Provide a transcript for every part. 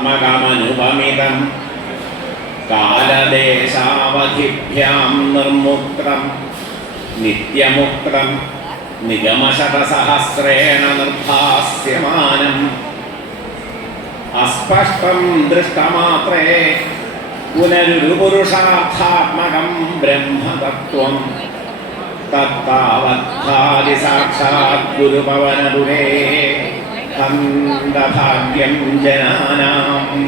സാക്ഷാത്മകമനുപമിതം കാലദേശാവധിഭ്യാം നിർമുക്തം നിത്യമുക്തം നിഗമശതസഹസ്രേണ നിർഭാസ്യമാനം അസ്പഷ്ടം ദൃഷ്ടമാത്രേ പുനരുരുപുരുഷാർത്ഥാത്മകം ബ്രഹ്മതത്വം തത്താവദ്ധാതി സാക്ഷാത് ഗുരുപവനപുരേ ഹന്തഭാഗ്യം ജനാനാം.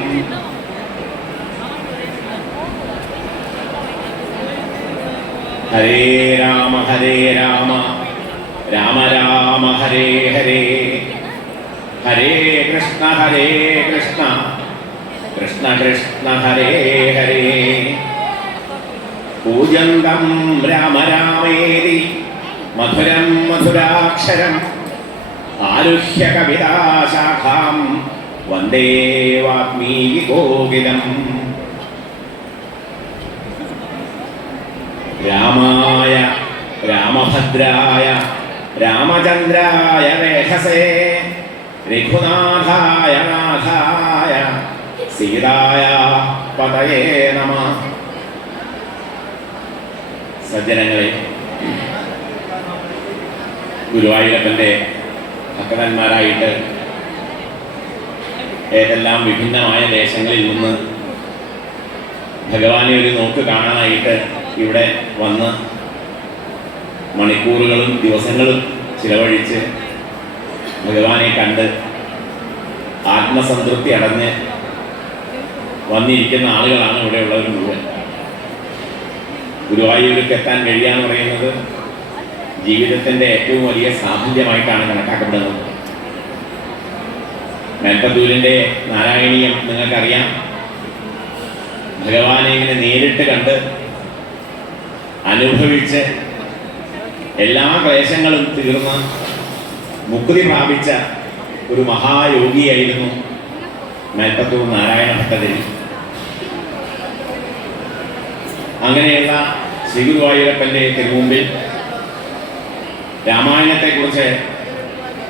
ഹരേ രാമ രാമ രാമ ഹരേ ഹരേ ഹരേ കൃഷ്ണ കൃഷ്ണ കൃഷ്ണ ഹരേ ഹരേ. പൂജന്തം രാമ രാമേതി മധുരം മധുരാക്ഷരം ആരുഹ്യ കവിതാശാഖാം വന്ദേ വാൽമീകി കോകിലം. രാമായ രാമഭദ്രായ രാമചന്ദ്രായ വേഷസേ രഘുനാഥായ നാഥായ സീതായ പതയേ നമഃ. സജ്ജനങ്ങളെ, ഗുരുവായൂരപ്പൻ്റെ ഭക്തന്മാരായിട്ട് ഏതെല്ലാം വിഭിന്നമായ ദേശങ്ങളിൽ നിന്ന് ഭഗവാനെ ഒരു നോക്ക് കാണാനായിട്ട് ഇവിടെ വന്ന് മണിക്കൂറുകളും ദിവസങ്ങളും ചിലവഴിച്ച് ഭഗവാനെ കണ്ട് ആത്മസംതൃപ്തി അടഞ്ഞ് വന്നിരിക്കുന്ന ആളുകളാണ് ഇവിടെ ഉള്ളവർ മുഴുവൻ. ഗുരുവായൂർക്ക് എത്താൻ കഴിയാന്ന് പറയുന്നത് ജീവിതത്തിൻ്റെ ഏറ്റവും വലിയ സാഫല്യമായിട്ടാണ് കണക്കാക്കപ്പെടുന്നത്. മേൽപ്പത്തൂരിൻ്റെ നാരായണീയം നിങ്ങൾക്കറിയാം. ഭഗവാനെ ഇങ്ങനെ നേരിട്ട് കണ്ട് അനുഭവിച്ച് എല്ലാ ക്ലേശങ്ങളും തീർന്ന് മുക്തി പ്രാപിച്ച ഒരു മഹായോഗിയായിരുന്നു മേൽപ്പത്തൂർ നാരായണ ഭട്ടതിരി. അങ്ങനെയുള്ള ശ്രീ ഗുരുവായൂരപ്പൻ്റെ തിരുമുമ്പിൽ രാമായണത്തെക്കുറിച്ച്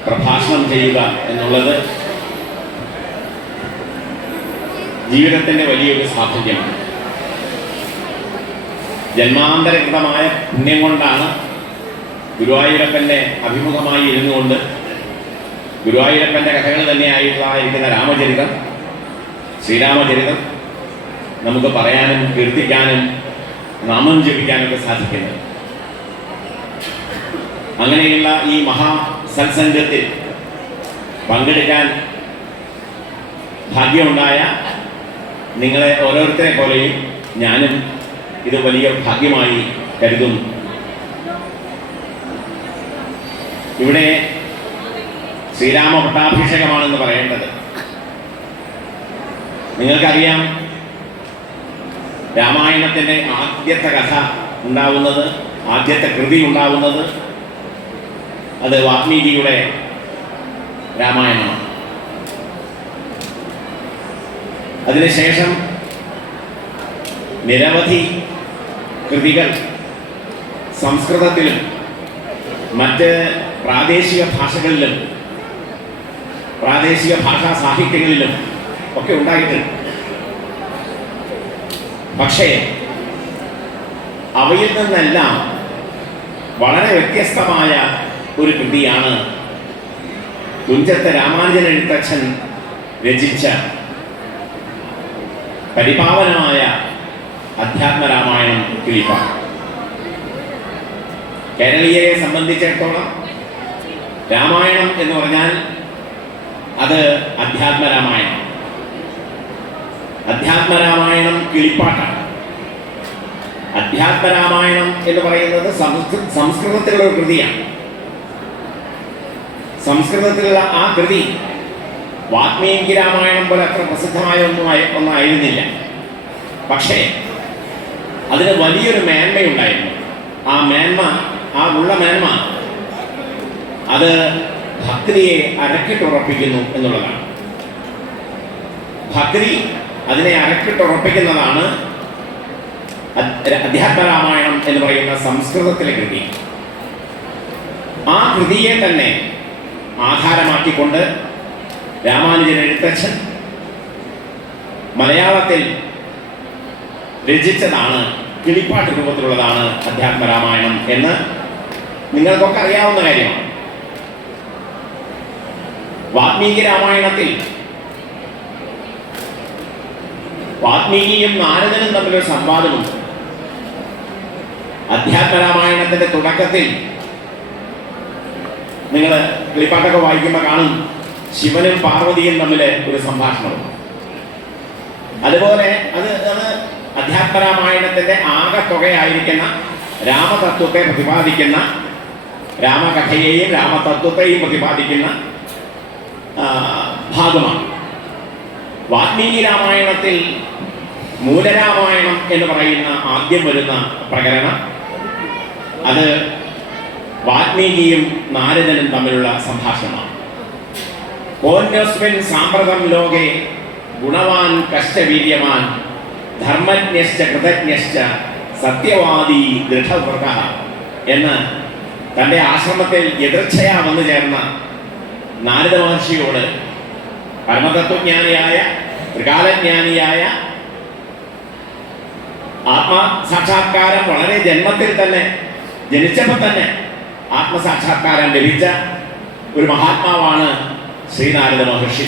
പ്രഭാഷണം ചെയ്യുക എന്നുള്ളത് ജീവിതത്തിൻ്റെ വലിയൊരു സാഫല്യമാണ്. ജന്മാന്തരകൃതമായ പുണ്യം കൊണ്ടാണ് ഗുരുവായൂരപ്പൻ്റെ അഭിമുഖമായി ഇരുന്നുകൊണ്ട് ഗുരുവായൂരപ്പൻ്റെ കഥകൾ തന്നെയായിരിക്കുന്ന രാമചരിതം, ശ്രീരാമചരിതം നമുക്ക് പറയാനും കീർത്തിക്കാനും നാമം ജപിക്കാനൊക്കെ സാധിക്കുന്നത്. അങ്ങനെയുള്ള ഈ മഹാസത്സംഗത്തിൽ പങ്കെടുക്കാൻ ഭാഗ്യമുണ്ടായ നിങ്ങളെ ഓരോരുത്തരെ പോലെയും ഞാനും ഇത് വലിയ ഭാഗ്യമായി കരുതുന്നു. ഇവിടെ ശ്രീരാമ പട്ടാഭിഷേകമാണെന്ന് പറയേണ്ടത്. നിങ്ങൾക്കറിയാം, രാമായണത്തിൻ്റെ ആദ്യത്തെ കഥ ഉണ്ടാവുന്നത്, ആദ്യത്തെ കൃതി ഉണ്ടാവുന്നത് അത് വാൽമീകിയുടെ രാമായണമാണ്. അതിനുശേഷം നിരവധി കൃതികൾ സംസ്കൃതത്തിലും മറ്റ് പ്രാദേശിക ഭാഷകളിലും പ്രാദേശിക ഭാഷാ സാഹിത്യങ്ങളിലും ഒക്കെ ഉണ്ടായിട്ടുണ്ട്. പക്ഷേ അവയിൽ നിന്നെല്ലാം വളരെ വ്യത്യസ്തമായ ഒരു കൃതിയാണ് തുഞ്ചത്ത് രാമാനുജൻ എഴുത്തച്ഛൻ രചിച്ച പരിപാവനമായ അധ്യാത്മരാമായണം കിളിപ്പാട്ട്. കേരളീയരെ സംബന്ധിച്ചിടത്തോളം രാമായണം എന്ന് പറഞ്ഞാൽ അത് അധ്യാത്മരാമായണം. അധ്യാത്മരാമായണം കിളിപ്പാട്ടാണ്. അധ്യാത്മരാമായണം എന്ന് പറയുന്നത് സംസ്കൃതത്തിലുള്ള ഒരു കൃതിയാണ്. സംസ്കൃതത്തിലുള്ള ആ കൃതി വാൽമീകി രാമായണം പോലെ അത്ര പ്രസിദ്ധമായ ഒന്നായിരുന്നില്ല. പക്ഷേ അതിന് വലിയൊരു മേന്മയുണ്ടായിരുന്നു. ആ മേന്മ, ആ ഉള്ള മേന്മ അത് ഭക്തിയെ അരക്കിട്ടുറപ്പിക്കുന്നു എന്നുള്ളതാണ്. ഭക്തി അതിനെ അരക്കിട്ടുറപ്പിക്കുന്നതാണ് അധ്യാത്മരാമായണം എന്ന് പറയുന്ന സംസ്കൃതത്തിലെ കൃതി. ആ കൃതിയെ തന്നെ ആധാരമാക്കിക്കൊണ്ട് രാമാനുജൻ എഴുത്തച്ഛൻ മലയാളത്തിൽ രചിച്ചതാണ്, കിളിപ്പാട്ട് രൂപത്തിലുള്ളതാണ് അധ്യാത്മരാമായണം എന്ന് നിങ്ങൾക്കൊക്കെ അറിയാവുന്ന കാര്യമാണ്. വാൽമീകി രാമായണത്തിൽ വാൽമീകിയും നാരദനും തമ്മിലൊരു സംവാദമുണ്ട്. അധ്യാത്മരാമായണത്തിന്റെ തുടക്കത്തിൽ നിങ്ങൾ കിളിപ്പാട്ടൊക്കെ വായിക്കുമ്പോൾ കാണും ശിവനും പാർവതിയും തമ്മിൽ ഒരു സംഭാഷണമുണ്ട്. അതുപോലെ അത് അധ്യാത്മരാമായണത്തിന്റെ ആകെത്തുകയായിരിക്കുന്ന രാമതത്വത്തെ പ്രതിപാദിക്കുന്ന, രാമകഥയെയും രാമതത്വത്തെയും പ്രതിപാദിക്കുന്ന ഭാഗമാണ്. വാൽമീകി രാമായണത്തിൽ മൂലരാമായണം എന്ന് പറയുന്ന ആദ്യം വരുന്ന പ്രകരണം, അത് വാൽമീകിയും നാരദനും തമ്മിലുള്ള സംഭാഷണമാണ്. കോന്യസ്മിൻ സാമ്പ്രതം ലോകേ ഗുണവാൻ കഷ്ടവീര്യവാൻ ധർമ്മജ്ഞശ്ച കൃതജ്ഞശ്ച സത്യവാദി ദൃഢവ്രത എന്ന് തൻ്റെ ആശ്രമത്തിൽ എതിർച്ഛയാ വന്നു ചേർന്ന നാരദ മഹർഷിയോട് പരമതത്വജ്ഞാനിയായ ത്രികാലജ്ഞാനിയായ ആത്മസാക്ഷാത്കാരം വളരെ ജന്മത്തിൽ തന്നെ, ജനിച്ചപ്പോൾ തന്നെ ആത്മസാക്ഷാത്കാരം ലഭിച്ച ഒരു മഹാത്മാവാണ് ശ്രീനാരദ മഹർഷി.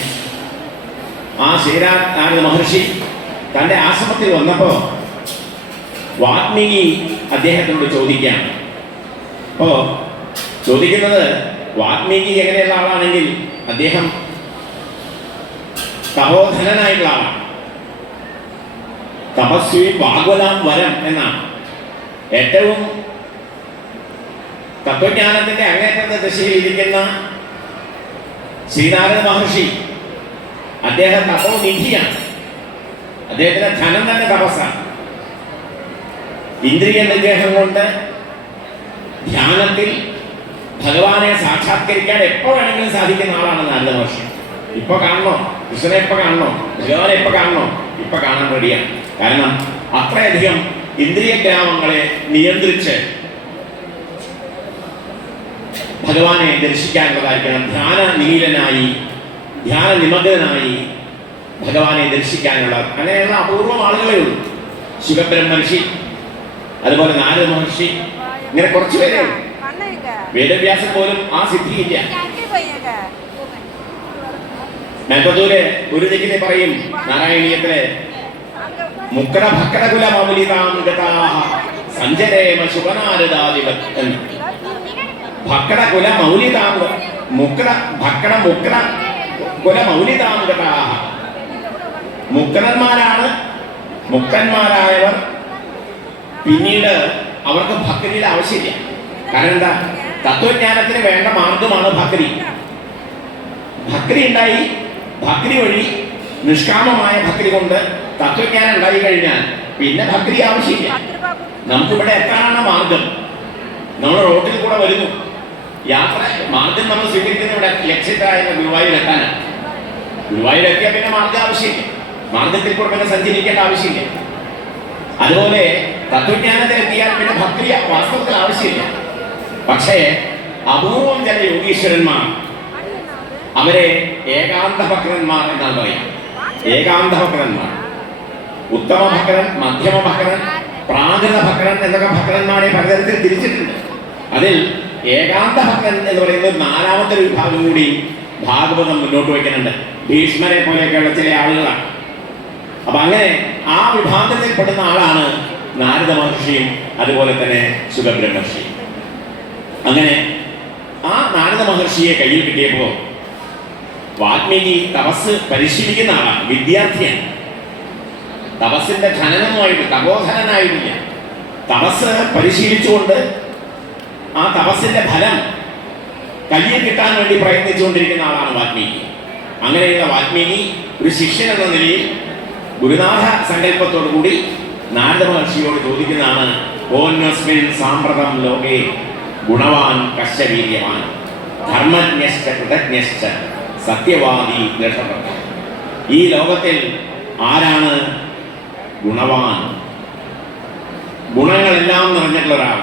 ആ ശ്രീനാരദ മഹർഷി തൻ്റെ ആശ്രമത്തിൽ വന്നപ്പോൾ വാൽമീകി അദ്ദേഹത്തോട് ചോദിക്കുകയാണ്. അപ്പോൾ ചോദിക്കുന്നത്, വാൽമീകി എങ്ങനെയുള്ള ആളാണെങ്കിൽ അദ്ദേഹം തപോധനനായിട്ടുള്ള ആളാണ്. തപസ്വി വാഗ്വലാം വരം എന്നാണ്. ഏറ്റവും തത്വജ്ഞാനത്തിന്റെ അങ്ങേറ്റത്തെ ദിശയിൽ ഇരിക്കുന്ന ശ്രീനാരദ മഹർഷി, അദ്ദേഹം തപോനിധിയാണ്. അദ്ദേഹത്തിന്റെ ധനം തന്നെ തപസ്സാണ്. ഇന്ദ്രിയ നിഗ്രഹം കൊണ്ട് ധ്യാനത്തിൽ ഭഗവാനെ സാക്ഷാത്കരിക്കാൻ എപ്പോ വേണമെങ്കിലും സാധിക്കുന്ന ആളാണ് നാരദ മഹർഷി. ഇപ്പൊ കാണണോ, കൃഷ്ണനെ എപ്പോ കാണണോ, ഭഗവാനെ എപ്പോ കാണണോ, ഇപ്പൊ കാണാൻ റെഡിയാണ്. കാരണം അത്രയധികം ഇന്ദ്രിയഗ്രാമങ്ങളെ നിയന്ത്രിച്ച് ഭഗവാനെ ദർശിക്കാനുള്ളതായിരിക്കണം. ധ്യാന നിമീലനായി, ധ്യാന നിമഗ്നനായി ഭഗവാനെ ദർശിക്കാനുള്ള അങ്ങനെയുള്ള അപൂർവം ആളുകളേ ഉള്ളൂ. ശിവബ്രഹ്മർഷി, അതുപോലെ നാരദ മഹർഷി, ഇങ്ങനെ കുറച്ചു പേരേ ഉള്ളൂ. വേദവ്യാസം പോലും ആ സിദ്ധിയില്ല. മേൽപ്പത്തൂര് ഒരു ദിക്കിനെ പറയും നാരായണീയത്തിലെ മുക്കട ഭക്കടകുല മൗലിതാം ഗതാഹ സഞ്ചരേമ ശുഭനാരദാദിവത് എന്ന്. ഭക്കടകുല മൗലിതാം മുക്കട ഭക്കട മുക്കട കുല മൗലിതാം ഗതാഹ. മുക്കടന്മാരാണ്, മുക്തന്മാരായവർ. പിന്നീട് അവർക്ക് ഭക്തിയുടെ ആവശ്യമില്ല. കാരണം എന്താ? തത്വജ്ഞാനത്തിന് വേണ്ട മാർഗമാണ് ഭക്തി. ഭക്തി ഉണ്ടായി, ഭക്തി വഴി നിഷ്കാമമായ ഭക്തി കൊണ്ട് തത്വജ്ഞാനം ഉണ്ടായി കഴിഞ്ഞാൽ പിന്നെ ഭക്തി ആവശ്യമില്ല. നമുക്കിവിടെ എത്താനാണ് മാർഗം. നമ്മൾ റോഡിൽ കൂടെ വരുന്നു, യാത്ര മാർഗം നമ്മൾ സ്വീകരിക്കുന്ന ഇവിടെ ലക്ഷ്യത്തായ ഗുരുവായൂരെത്താനാണ്. ഗുരുവായൂരെത്തിയാൽ പിന്നെ മാർഗം ആവശ്യമില്ല, മാർഗത്തിൽ കൂടെ പിന്നെ സഞ്ചരിക്കേണ്ട ആവശ്യമില്ല. അതുപോലെ തത്വജ്ഞാനത്തിലെത്തിയാൽ പിന്നെ ഭക്തി വാസ്തവത്തിൽ ആവശ്യമില്ല. പക്ഷേ അപൂർവം ചില യോഗീശ്വരന്മാർ, അവരെ ഏകാന്ത ഭക്തന്മാർ എന്നാണ് പറയാം. ഏകാന്ത ഭക്തന്മാർ, ഉത്തമ ഭക്തൻ, മധ്യമ ഭക്തൻ, പ്രാകൃത ഭക്തൻ എന്നൊക്കെ ഭക്തന്മാരെ പലതരത്തിൽ തിരിച്ചിട്ടുണ്ട്. അതിൽ ഏകാന്ത ഭക്തൻ എന്ന് പറയുന്നത് നാലാമത്തെ വിഭാഗം കൂടി ഭാഗവതം മുന്നോട്ട് വയ്ക്കുന്നുണ്ട്. ഭീഷ്മരെ പോലെയൊക്കെയുള്ള ചില ആളുകളാണ്. അപ്പൊ അങ്ങനെ ആ വിഭാഗത്തിൽപ്പെടുന്ന ആളാണ് നാരദ മഹർഷിയും അതുപോലെ തന്നെ ശുഖബ്രഹ്മർഷിയും. അങ്ങനെ ആ നാരദ മഹർഷിയെ കയ്യിൽ കിട്ടിയപ്പോൾ വാൽമീകി തപസ് പരിശീലിക്കുന്ന ആളാണ്, വിദ്യാർത്ഥിയാണ്. തപസ്സിന്റെ ധനനമായിട്ട്, തപോധനനായിട്ടില്ല. തപസ് പരിശീലിച്ചുകൊണ്ട് ആ തപസ്സിന്റെ ഫലം കയ്യിൽ കിട്ടാൻ വേണ്ടി പ്രയത്നിച്ചുകൊണ്ടിരിക്കുന്ന ആളാണ് വാൽമീകി. അങ്ങനെയുള്ള വാൽമീകി ഒരു ശിഷ്യൻ എന്ന നിലയിൽ ഗുരുനാഥ സങ്കല്പത്തോടു കൂടി നാരദ മഹർഷിയോട് ചോദിക്കുന്നതാണ്, ഓന്യസ്മിൻ സാമ്പ്രതം ലോകേ ഗുണവാൻ കശ്യവീര്യവാൻ ധർമ്മജ്ഞശ്ച കൃതജ്ഞശ്ച സത്യവാദി ദൃഢവ്രത. ഈ ലോകത്തിൽ ആരാണ് ഗുണവാൻ? ഗുണങ്ങളെല്ലാം നിറഞ്ഞിട്ടുള്ള ഒരാൾ,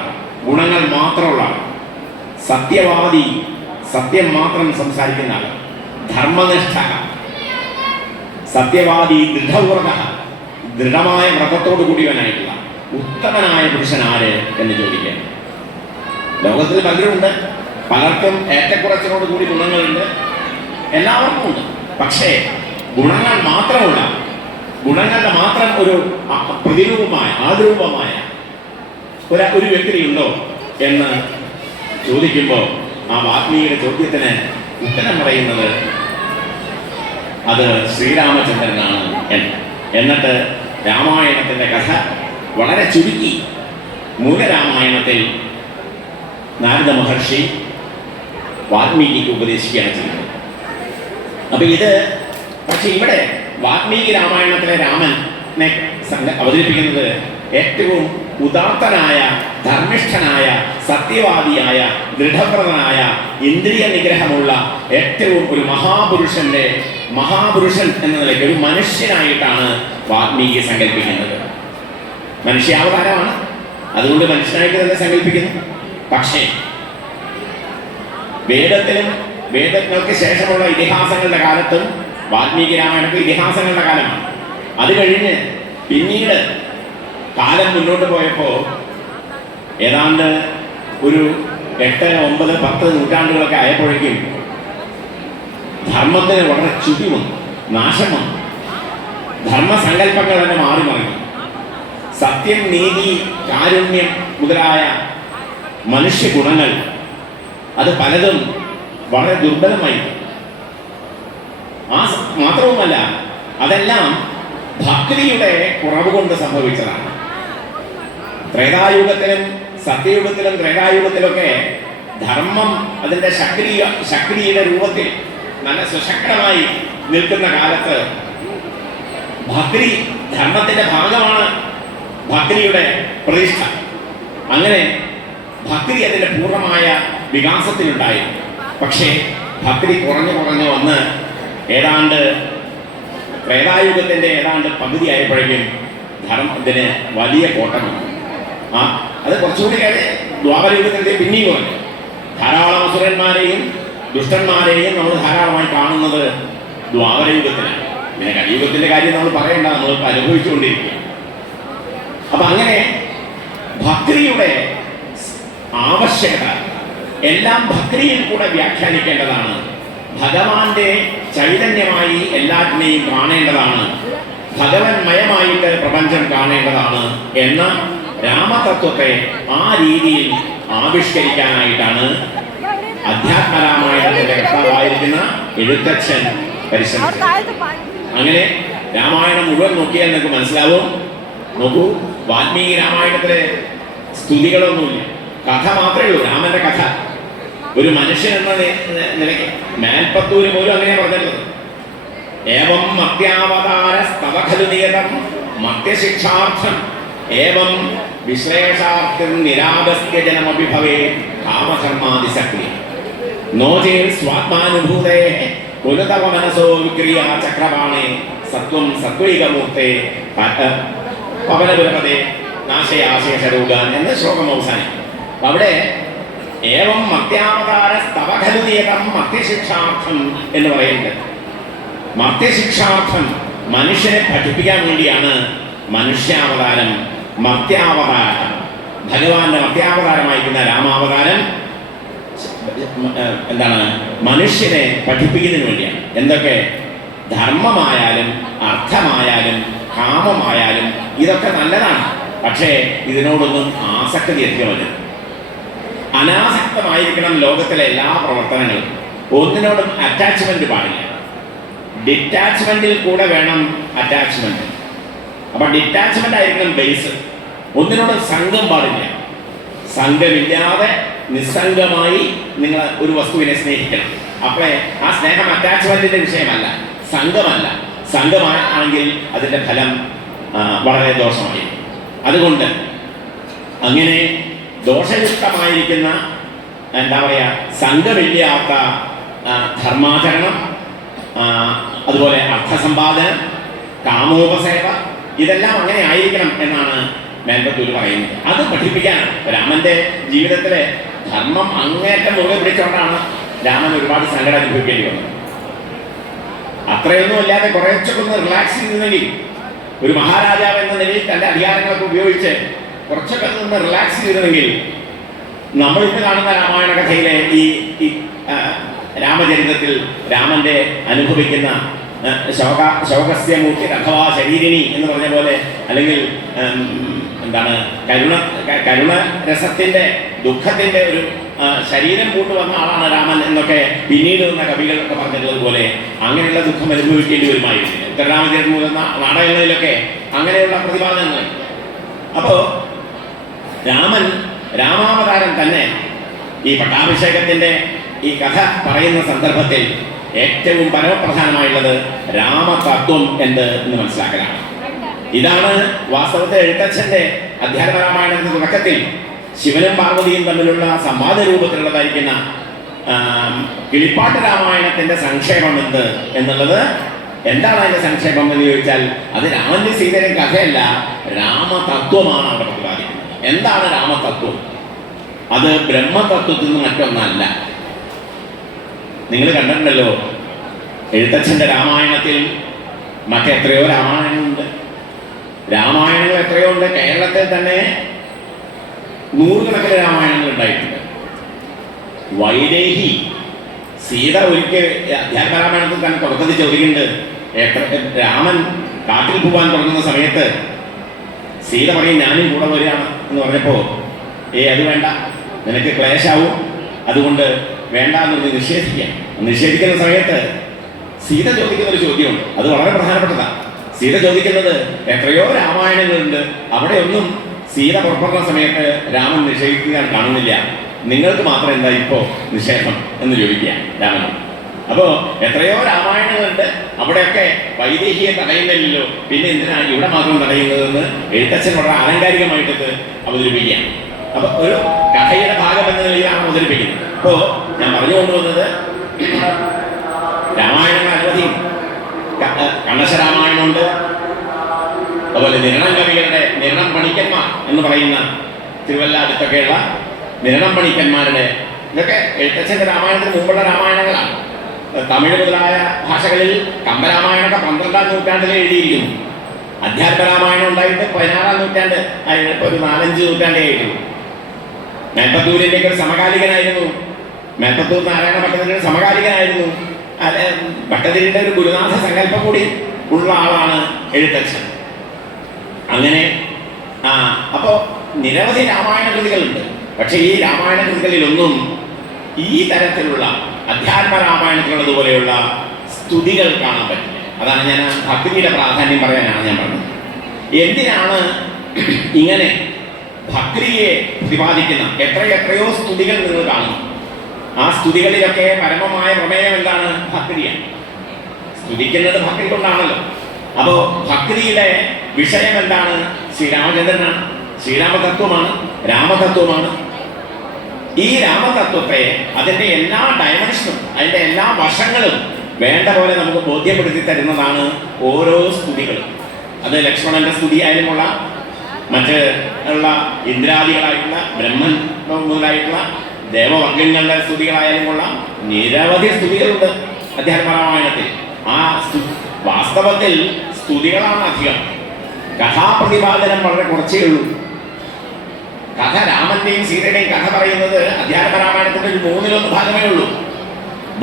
ഗുണങ്ങൾ മാത്രമുള്ള ആൾ. സത്യവാദി, സത്യം മാത്രം സംസാരിക്കുന്ന ആൾ. ധർമ്മനിഷ്ഠ, സത്യവാദി ദൃഢവ്രത, ദൃഢമായ വ്രതത്തോടു കൂടിയവനായിട്ടുള്ള ഉത്തമനായ പുരുഷൻ ആര് എന്ന് ചോദിക്കുക. ലോകത്തിൽ പലരുമുണ്ട്, പലർക്കും ഏറ്റക്കുറച്ചിനോട് കൂടി ഗുണങ്ങളുണ്ട്, എല്ലാവർക്കും ഉണ്ട്. പക്ഷേ ഗുണങ്ങൾ മാത്രമുള്ള, ഗുണങ്ങളുടെ മാത്രം ഒരു പ്രതിരൂപമായ ആദ്രൂപമായ ഒരു വ്യക്തിയുണ്ടോ എന്ന് ചോദിക്കുമ്പോൾ ആ വാൽമീകിയുടെ ചോദ്യത്തിന് ഉത്തരം പറയുന്നത് അത് ശ്രീരാമചന്ദ്രനാണ് എന്ന്. എന്നിട്ട് രാമായണത്തിൻ്റെ കഥ വളരെ ചുരുക്കി മൂലരാമായണത്തിൽ നാരദ മഹർഷി വാൽമീകിക്ക് ഉപദേശിക്കുകയാണ് ചെയ്യുന്നത്. അപ്പൊ ഇത് പക്ഷെ ഇവിടെ വാൽമീകി രാമായണത്തിലെ രാമനെ അവതരിപ്പിക്കുന്നത് ഏറ്റവും ഉദാത്തനായ, ധർമ്മിഷ്ഠനായ, സത്യവാദിയായ, ദൃഢവ്രതനായ, ഇന്ദ്രിയ നിഗ്രഹമുള്ള ഏറ്റവും ഒരു മഹാപുരുഷൻ എന്ന നിലയ്ക്ക് ഒരു മനുഷ്യനായിട്ടാണ് വാൽമീകി സങ്കല്പിക്കുന്നത്. മനുഷ്യാവതാരമാണ്, അതുകൊണ്ട് മനുഷ്യനായിട്ട് തന്നെ സങ്കല്പിക്കുന്നു. പക്ഷേ വേദങ്ങൾക്ക് ശേഷമുള്ള ഇതിഹാസങ്ങളുടെ കാലത്തും വാൽമീകി രാമായണത്തിൽ ഇതിഹാസങ്ങളുടെ കാലമാണ്. അത് കഴിഞ്ഞ് പിന്നീട് കാലം മുന്നോട്ട് പോയപ്പോൾ ഏതാണ്ട് ഒരു 8, 9, 10 നൂറ്റാണ്ടുകളൊക്കെ ആയപ്പോഴേക്കും ധർമ്മത്തിന് വളരെ ചുതി വന്നു, നാശം വന്നു. ധർമ്മസങ്കല്പങ്ങൾ തന്നെ മാറി മറിഞ്ഞു. സത്യം, നീതി, കാരുണ്യം മുതലായ മനുഷ്യ ഗുണങ്ങൾ അത് പലതും വളരെ ദുർബലമായി. മാത്രവുമല്ല, അതെല്ലാം ഭക്തിയുടെ കുറവ് കൊണ്ട് സംഭവിച്ചതാണ്. ത്രേതായുഗത്തിലും സത്യയുഗത്തിലും ത്രേതായുഗത്തിലൊക്കെ ധർമ്മം അതിൻ്റെ ശക്തിയുടെ രൂപത്തിൽ നല്ല സുശക്തമായി നിൽക്കുന്ന കാലത്ത് ഭക്തി ധർമ്മത്തിന്റെ ഭാഗമാണ്, ഭക്തിയുടെ പ്രതിഷ്ഠ. അങ്ങനെ ഭക്തി അതിൻ്റെ പൂർണ്ണമായ വികാസത്തിലുണ്ടായി. പക്ഷേ ഭക്തി കുറഞ്ഞു വന്ന് ഏതാണ്ട് ത്രേതായുഗത്തിൻ്റെ ഏതാണ്ട് പകുതി ആയപ്പോഴേക്കും ധർമ്മത്തിന് വലിയ കോട്ടം വന്നു. അത് കുറച്ചുകൂടി ദ്വാപരയുഗത്തിൻ്റെ പിന്നെയും കുറഞ്ഞു. ധാരാളം അസുരന്മാരെയും ദുഷ്ടന്മാരെയും നമ്മൾ ധാരാളമായി കാണുന്നത് ദ്വാപരയുഗത്തിലാണ്. പിന്നെ കലിയുഗത്തിൻ്റെ കാര്യം നമ്മൾ പറയേണ്ട, നമ്മൾ അനുഭവിച്ചുകൊണ്ടിരിക്കുക. അപ്പൊ അങ്ങനെ ഭക്തിയുടെ ആവശ്യകത എല്ലാം ഭക്തിയിൽ കൂടെ വ്യാഖ്യാനിക്കേണ്ടതാണ്. ഭഗവാന്റെ ചൈതന്യമായി എല്ലാറ്റിനെയും കാണേണ്ടതാണ്, ഭഗവന്മയമായിട്ട് പ്രപഞ്ചം കാണേണ്ടതാണ് എന്ന രാമതത്വത്തെ ആ രീതിയിൽ ആവിഷ്കരിക്കാനായിട്ടാണ് അധ്യാത്മരാമായണത്തിന്റെ കർത്താവായിരിക്കുന്ന എഴുത്തച്ഛൻ പരിശ്രമിച്ചത്. അങ്ങനെ രാമായണം മുഴുവൻ നോക്കിയാൽ നിങ്ങൾക്ക് മനസ്സിലാവും. നോക്കൂ, വാൽമീകി രാമായണത്തിലെ സ്തുതികളൊന്നുമില്ല, കഥ മാത്രമേ ഉള്ളൂ, രാമന്റെ കഥ. ഒരു മനുഷ്യൻ എന്ന നിലയ്ക്ക് മേൽപ്പത്തൂര് പോലും അങ്ങനെ പറഞ്ഞിട്ടുള്ളത്. ഏവം മർത്യാവതാര സ്തവ ഖലു നിയതം മർത്യശിക്ഷാർത്ഥം ഏവം വിശ്ലേഷാർത്ഥം നിരാഗസ്ത്യ ജനമപി ഭവേ കാമകർമാദിസക്രിയ നോചേൽ സ്വാത്മാനുഭൂതേ പുനതവ മനസോ വിക്രിയ ചക്രപാണേ സത്വം സത്വൈകമൂർത്തേ പവനപുരപദേ നാശയാശേഷരോഗാൻ എന്ന ശ്ലോകം അവസാനിക്കും. അവിടെ ഏവം മർത്യാവതാര സ്തവ ഖലു നിയതം മർത്യശിക്ഷാർത്ഥം എന്ന് പറയുന്നത്, മർത്യശിക്ഷാർത്ഥം മനുഷ്യനെ പഠിപ്പിക്കാൻ വേണ്ടിയാണ് മനുഷ്യാവതാരം, മർത്യാവതാരം. ഭഗവാന്റെ മർത്യാവതാരമായിരിക്കുന്ന രാമാവതാരം എന്താണ്? മനുഷ്യനെ പഠിപ്പിക്കുന്നതിന് വേണ്ടിയാണ്. എന്തൊക്കെ? ധർമ്മമായാലും അർത്ഥമായാലും കാമമായാലും ഇതൊക്കെ നല്ലതാണ്. പക്ഷേ ഇതിനോടൊന്നും ആസക്തി എത്തിക്കരുത്. അനാസക്തമായിരിക്കണം ലോകത്തിലെ എല്ലാ പ്രവർത്തനങ്ങളും. ഒന്നിനോടും അറ്റാച്ച്മെന്റ് പാടില്ല. ഡിറ്റാച്ച്മെന്റിൽ കൂടെ വേണം അറ്റാച്ച്മെന്റ്. അപ്പൊ ഡിറ്റാച്ച്മെന്റ് ആയിരിക്കണം ബേസ്. ഒന്നിനോട് സംഘം പാടില്ല. സംഘമില്ലാതെ നിസ്സംഗമായി നിങ്ങൾ ഒരു വസ്തുവിനെ സ്നേഹിക്കണം. അപ്പോഴേ ആ സ്നേഹം അറ്റാച്ച്മെന്റിന്റെ വിഷയമല്ല, സംഘമല്ല. സംഘമാണെങ്കിൽ അതിന്റെ ഫലം വളരെ ദോഷമായി. അതുകൊണ്ട് അങ്ങനെ ദോഷയുക്തമായിരിക്കുന്ന എന്താ പറയുക, സംഘമില്ലാത്ത ധർമാചരണം, അതുപോലെ അർത്ഥസമ്പാദനം, കാമോപസേവ, ഇതെല്ലാം അങ്ങനെ ആയിരിക്കണം എന്നാണ് മേൽപ്പത്തൂര് പറയുന്നത്. അത് പഠിപ്പിക്കാനാണ്. രാമന്റെ ജീവിതത്തിലെ ധർമ്മം അങ്ങേറ്റം മുറുകെ പിടിച്ചുകൊണ്ടാണ് രാമൻ ഒരുപാട് സങ്കടം അനുഭവിക്കേണ്ടി വന്നത്. അത്രയൊന്നും അല്ലാതെ കുറച്ചൊക്കെ ഒന്ന് റിലാക്സ് ചെയ്തിരുന്നെങ്കിൽ, ഒരു മഹാരാജാവ് എന്ന നിലയിൽ തൻ്റെ അധികാരങ്ങളൊക്കെ ഉപയോഗിച്ച് കുറച്ചൊക്കെ ഒന്ന് റിലാക്സ് ചെയ്തിരുന്നെങ്കിൽ നമ്മളിന്ന് കാണുന്ന രാമായണ കഥയിലെ ഈ രാമചരിതത്തിൽ രാമന്റെ അനുഭവിക്കുന്ന ശോകസ്യമൂർത്തി അഥവാ ശരീരിണി എന്ന് പറഞ്ഞ പോലെ, അല്ലെങ്കിൽ എന്താണ് കരുണ രസത്തിന്റെ ദുഃഖത്തിന്റെ ഒരു ശരീരം കൂട്ടു വന്ന ആളാണ് രാമൻ എന്നൊക്കെ പിന്നീട് വന്ന കവികളൊക്കെ പറഞ്ഞിട്ടുള്ളത് പോലെ അങ്ങനെയുള്ള ദുഃഖം അനുഭവിക്കേണ്ടി വരുമായിരുന്നു. ഉത്തരരാമചരിതം എന്ന നാടകങ്ങളിലൊക്കെ അങ്ങനെയുള്ള പ്രതിപാദനങ്ങൾ. അപ്പോ രാമാവതാരം തന്നെ ഈ പട്ടാഭിഷേകത്തിന്റെ ഈ കഥ പറയുന്ന സന്ദർഭത്തിൽ ഏറ്റവും പരമപ്രധാനമായുള്ളത് രാമതത്വം എന്ത് എന്ന് മനസ്സിലാക്കലാണ്. ഇതാണ് വാസ്തവത്തിൽ എഴുത്തച്ഛന്റെ അധ്യാത്മരാമായണത്തിന്റെ തുടക്കത്തിൽ ശിവനും പാർവതിയും തമ്മിലുള്ള സംവാദ രൂപത്തിലുള്ളതായിരിക്കുന്ന കിളിപ്പാട്ട് രാമായണത്തിന്റെ സംക്ഷേപം എന്ത് എന്നുള്ളത്. എന്താണ് അതിന്റെ സംക്ഷേപം എന്ന് ചോദിച്ചാൽ അത് രാമന്റെ സീതയുടെ കഥയല്ല, രാമതത്വമാണ് അവിടെ പ്രതിപാദിക്കുന്നത്. എന്താണ് രാമതത്വം? അത് ബ്രഹ്മതത്വത്തിൽ നിന്ന് മറ്റൊന്നല്ല. നിങ്ങൾ കണ്ടിട്ടുണ്ടല്ലോ എഴുത്തച്ഛന്റെ രാമായണത്തിൽ മറ്റെത്രയോ രാമായണങ്ങളുണ്ട്. രാമായണങ്ങൾ എത്രയോ ഉണ്ട്. കേരളത്തിൽ തന്നെ നൂറുകണക്കിന് രാമായണങ്ങൾ ഉണ്ടായിട്ടുണ്ട്. വൈദേഹി സീത ഒരിക്കൽ അധ്യാത്മരാമായണത്തിൽ തന്നെ തുടക്കത്തിൽ ചോദിക്കുന്നുണ്ട്, രാമൻ കാട്ടിൽ പോകാൻ തുടങ്ങുന്ന സമയത്ത് സീത പറയും ഞാനും കൂടെ വരികയാണ് എന്ന് പറഞ്ഞപ്പോ അത് വേണ്ട, നിനക്ക് ക്ലേശാവും, അതുകൊണ്ട് വേണ്ട എന്നൊന്ന് നിഷേധിക്കുന്ന സമയത്ത് സീത ചോദിക്കുന്ന ഒരു ചോദ്യമുണ്ട്. അത് വളരെ പ്രധാനപ്പെട്ടതാണ്. സീത ചോദിക്കുന്നത് എത്രയോ രാമായണങ്ങളുണ്ട്, അവിടെ ഒന്നും സീത പുറപ്പെടുന്ന സമയത്ത് രാമൻ നിഷേധിക്കാൻ കാണുന്നില്ല, നിങ്ങൾക്ക് മാത്രം എന്താ ഇപ്പോ നിഷേധം എന്ന് ചോദിക്കുക രാമനോട്. അപ്പോ എത്രയോ രാമായണങ്ങളുണ്ട്, അവിടെയൊക്കെ വൈദേഹിയെ തടയുന്നില്ലല്ലോ, പിന്നെ എന്തിനാണ് ഇവിടെ മാത്രം തടയുന്നതെന്ന് എഴുത്തച്ഛൻ വളരെ ആലങ്കാരികമായിട്ട് അവതരിപ്പിക്കുക. അപ്പൊ ഒരു കഥയുടെ ഭാഗം എന്ന നിലയിലാണ് അവതരിപ്പിക്കുന്നത്. അപ്പോ ഞാൻ പറഞ്ഞുകൊണ്ടുവന്നത് രാമായണങ്ങൾ അനവധി. കണ്ണശ രാമായണമുണ്ട്, അതുപോലെ നിരണം കവികളുടെ നിരണം പണിക്കന്മാർ എന്ന് പറയുന്ന തിരുവല്ല അടുത്തൊക്കെയുള്ള നിരണം പണിക്കന്മാരുടെ ഇതൊക്കെ എഴുത്തച്ഛന്റെ രാമായണത്തിന് മുമ്പുള്ള രാമായണങ്ങളാണ്. തമിഴ് മുതലായ ഭാഷകളിൽ കമ്പരാമായണമൊക്കെ 12-ാം നൂറ്റാണ്ടിൽ എഴുതിയിരിക്കുന്നു. അധ്യാത്മരാമായണം ഉണ്ടായിട്ട് 16-ാം നൂറ്റാണ്ട്, അതിനിപ്പോൾ ഒരു 4-5 നൂറ്റാണ്ടേ ആയിട്ടുള്ളൂ. മേൽപ്പത്തൂരിൻ്റെ ഒരു സമകാലികനായിരുന്നു. മേൽപ്പത്തൂർ നാരായണ ഭട്ടതിരിയുടെ സമകാലികനായിരുന്നു. ഭട്ടതിരിയുടെ ഒരു ഗുരുനാഥ സങ്കല്പം കൂടി ഉള്ള ആളാണ് എഴുത്തച്ഛൻ. അങ്ങനെ അപ്പോൾ നിരവധി രാമായണ കൃതികളുണ്ട്. പക്ഷെ ഈ രാമായണ കൃതികളിലൊന്നും ഈ തരത്തിലുള്ള അധ്യാത്മ രാമായണത്തിലുള്ളതുപോലെയുള്ള സ്തുതികൾ കാണാൻ പറ്റില്ല. അതാണ് ഞാൻ ഭക്തിയുടെ പ്രാധാന്യം പറയാനാണ് ഞാൻ പറഞ്ഞത്. എന്തിനാണ് ഇങ്ങനെ ഭക്തിയെ പ്രതിപാദിക്കുന്ന എത്രയെത്രയോ സ്തുതികൾ നിങ്ങൾ കാണുന്നു. ആ സ്തുതികളിലൊക്കെ പരമമായ പ്രമേയം എന്താണ്? ഭക്തിയാണ്. സ്തുതിക്കുന്നത് ഭക്തി കൊണ്ടാണല്ലോ. അപ്പോ ഭക്തിയുടെ വിഷയം എന്താണ്? ശ്രീരാമചന്ദ്രനാണ്, ശ്രീരാമതത്വമാണ്, രാമതത്വമാണ്. ഈ രാമതത്വത്തെ അതിൻ്റെ എല്ലാ ഡയമെൻഷനും അതിൻ്റെ എല്ലാ വശങ്ങളും വേണ്ട പോലെ നമുക്ക് ബോധ്യപ്പെടുത്തി തരുന്നതാണ് ഓരോ സ്തുതികളും. അത് ലക്ഷ്മണന്റെ സ്തുതിയായാലുമുള്ള മറ്റ് ഉള്ള ഇന്ദ്രാദികളായിട്ടുള്ള ബ്രഹ്മൻ മുതലായിട്ടുള്ള ദേവവർഗങ്ങളുടെ സ്തുതികളായാലുമുള്ള നിരവധി സ്തുതികളുണ്ട് അധ്യാത്മരാമായണത്തിൽ. ആ വാസ്തവത്തിൽ സ്തുതികളാണ് അധികം. കഥാപ്രതിപാദനം വളരെ കുറച്ചേ ഉള്ളൂ. കഥ രാമന്റെയും സീതയുടെയും കഥ പറയുന്നത് അധ്യാത്മരാമായണത്തിന്റെ ഒരു 1/3 ഭാഗമേ ഉള്ളൂ.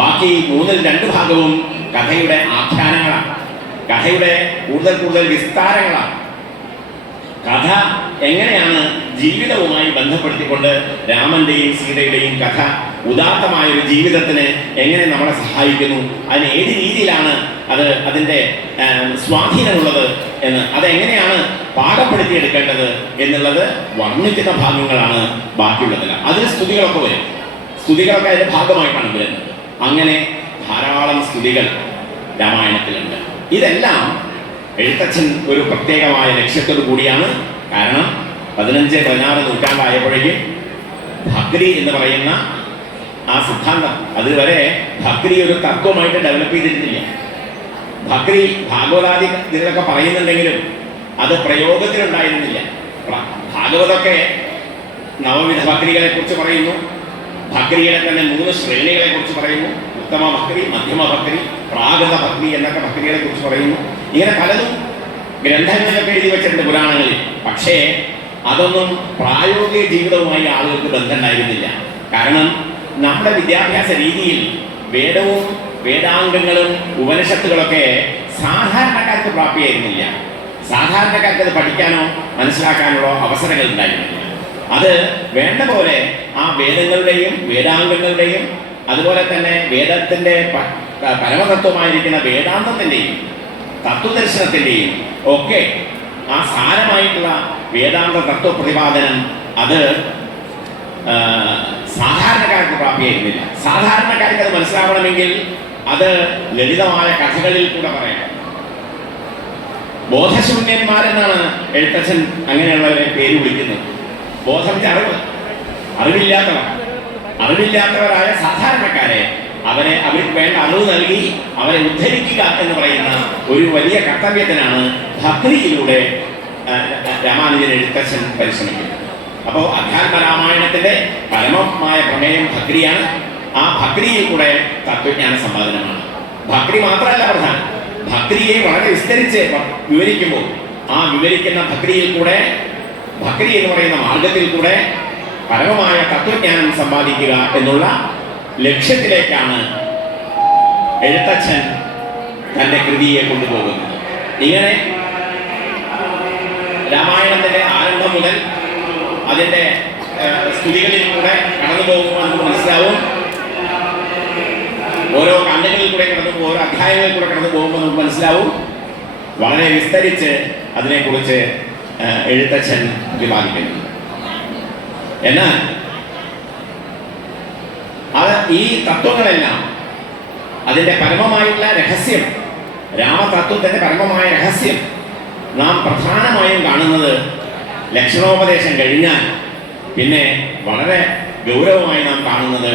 ബാക്കി 2/3 ഭാഗവും കഥയുടെ ആഖ്യാനങ്ങളാണ്, കഥയുടെ കൂടുതൽ വിസ്താരങ്ങളാണ്. കഥ എങ്ങനെയാണ് ജീവിതവുമായി ബന്ധപ്പെടുത്തിക്കൊണ്ട് രാമന്റെയും സീതയുടെയും കഥ ഉദാത്തമായ ഒരു ജീവിതത്തിന് എങ്ങനെ നമ്മളെ സഹായിക്കുന്നു, അതിന് ഏത് രീതിയിലാണ് അതിൻ്റെ സ്വാധീനമുള്ളത് എന്ന്, അതെങ്ങനെയാണ് പാകപ്പെടുത്തിയെടുക്കേണ്ടത് എന്നുള്ളത് വർണ്ണിക്കുന്ന ഭാഗങ്ങളാണ് ബാക്കിയുള്ളതെല്ലാം. അതിൽ സ്തുതികളൊക്കെ വരും. സ്തുതികളൊക്കെ അതിൻ്റെ ഭാഗമായിട്ടാണ് വരുന്നത്. അങ്ങനെ ധാരാളം സ്തുതികൾ രാമായണത്തിലുണ്ട്. ഇതെല്ലാം എഴുത്തച്ഛൻ ഒരു പ്രത്യേകമായ ലക്ഷ്യത്തോടു കൂടിയാണ്. കാരണം 15-16 നൂറ്റാണ്ടായപ്പോഴേക്കും ഭക്തി എന്ന് പറയുന്ന ആ സിദ്ധാന്തം അതുവരെ ഭക്തി ഒരു തത്വമായിട്ട് ഡെവലപ്പ് ചെയ്തിരുന്നില്ല. ഭക്തി ഭാഗവതാദി ഇതിലൊക്കെ പറയുന്നുണ്ടെങ്കിലും അത് പ്രയോഗത്തിലുണ്ടായിരുന്നില്ല. ഭാഗവതൊക്കെ നവവിധ ഭക്തികളെ കുറിച്ച് പറയുന്നു. ഭക്തിയുടെ തന്നെ 3 ശ്രേണികളെ കുറിച്ച് പറയുന്നു. ഉത്തമ ഭക്തി, മധ്യമ ഭക്തി, പ്രാകൃത ഭക്തി എന്നൊക്കെ ഭക്തികളെ കുറിച്ച് പറയുന്നു. ഇങ്ങനെ പലതും ഗ്രന്ഥങ്ങളിലൊക്കെ എഴുതി വെച്ചിട്ടുണ്ട് പുരാണങ്ങളിൽ. പക്ഷേ അതൊന്നും പ്രായോഗിക ജീവിതവുമായി ആളുകൾക്ക് ബന്ധമുണ്ടായിരുന്നില്ല. കാരണം നമ്മുടെ വിദ്യാഭ്യാസ രീതിയിൽ വേദവും വേദാംഗങ്ങളും ഉപനിഷത്തുകളൊക്കെ സാധാരണക്കാർക്ക് പ്രാപ്തിയായിരുന്നില്ല. സാധാരണക്കാർക്ക് അത് പഠിക്കാനോ മനസ്സിലാക്കാനുള്ള അവസരങ്ങൾ ഉണ്ടായിരുന്നില്ല. അത് വേണ്ട പോലെ ആ വേദങ്ങളുടെയും വേദാംഗങ്ങളുടെയും അതുപോലെ തന്നെ വേദത്തിൻ്റെ പരമതത്വമായിരിക്കുന്ന വേദാന്തത്തിൻ്റെയും തത്വദർശനത്തിൻ്റെയും ഒക്കെ ആ സാരമായിട്ടുള്ള വേദാന്ത തത്വപ്രതിപാദനം അത് സാധാരണക്കാർക്ക് പ്രാപ്തിയായിരുന്നില്ല. സാധാരണക്കാർക്ക് അത് മനസ്സിലാവണമെങ്കിൽ അത് ലളിതമായ കഥകളിൽ കൂടെ പറയാം. ബോധശൂന്യന്മാരെന്നാണ് എഴുത്തച്ഛൻ അങ്ങനെയുള്ളവരെ പേര് വിളിക്കുന്നത്. ബോധം അറിവില്ലാത്തവരായ സാധാരണക്കാരെ അവർക്ക് വേണ്ട അറിവ് നൽകി അവരെ ഉദ്ധരിക്കുക എന്ന് പറയുന്ന ഒരു വലിയ കർത്തവ്യത്തിനാണ് ഭക്തിയിലൂടെ രാമാനുജൻ എഴുത്തച്ഛൻ പരിശ്രമിക്കുന്നത്. അപ്പോൾ അധ്യാത്മരാമായണത്തിന്റെ പരമമായ പ്രമേയം ഭക്തിയാണ്. ആ ഭക്തിയിൽ കൂടെ തത്വജ്ഞാന സമ്പാദനമാണ്. ഭക്തി മാത്രമല്ല പ്രധാനം, ഭക്തിയെ വളരെ വിസ്തരിച്ച് വിവരിക്കുമ്പോൾ ആ വിവരിക്കുന്ന ഭക്തിയിൽ കൂടെ, ഭക്തി എന്ന് പറയുന്ന മാർഗത്തിൽ കൂടെ പരമമായ തത്വജ്ഞാനം സമ്പാദിക്കുക എന്നുള്ള ലക്ഷ്യത്തിലേക്കാണ് എഴുത്തച്ഛൻ തൻ്റെ കൃതിയെ കൊണ്ടുപോകുന്നത്. ഇങ്ങനെ രാമായണത്തിന്റെ ആരംഭം മുതൽ അതിൻ്റെ സ്തുതികളിൽ കൂടെ കടന്നു പോകുമ്പോൾ നമുക്ക് മനസ്സിലാവും. ഓരോ കണ്ണുകളിൽ കൂടെ കടന്നു പോകും, ഓരോ അധ്യായങ്ങളിൽ കൂടെ കടന്നു പോകുമ്പോൾ നമുക്ക് മനസ്സിലാവും. വളരെ വിസ്തരിച്ച് അതിനെക്കുറിച്ച് എഴുത്തച്ഛൻ പ്രതിപാദിക്കുന്നു. എന്നാൽ അത് ഈ തത്വങ്ങളെല്ലാം അതിൻ്റെ പരമമായുള്ള രഹസ്യം, രാമതത്വത്തിൻ്റെ പരമമായ രഹസ്യം നാം പ്രധാനമായും കാണുന്നത് ലക്ഷണോപദേശം കഴിഞ്ഞാൽ പിന്നെ വളരെ ഗൗരവമായി നാം കാണുന്നത്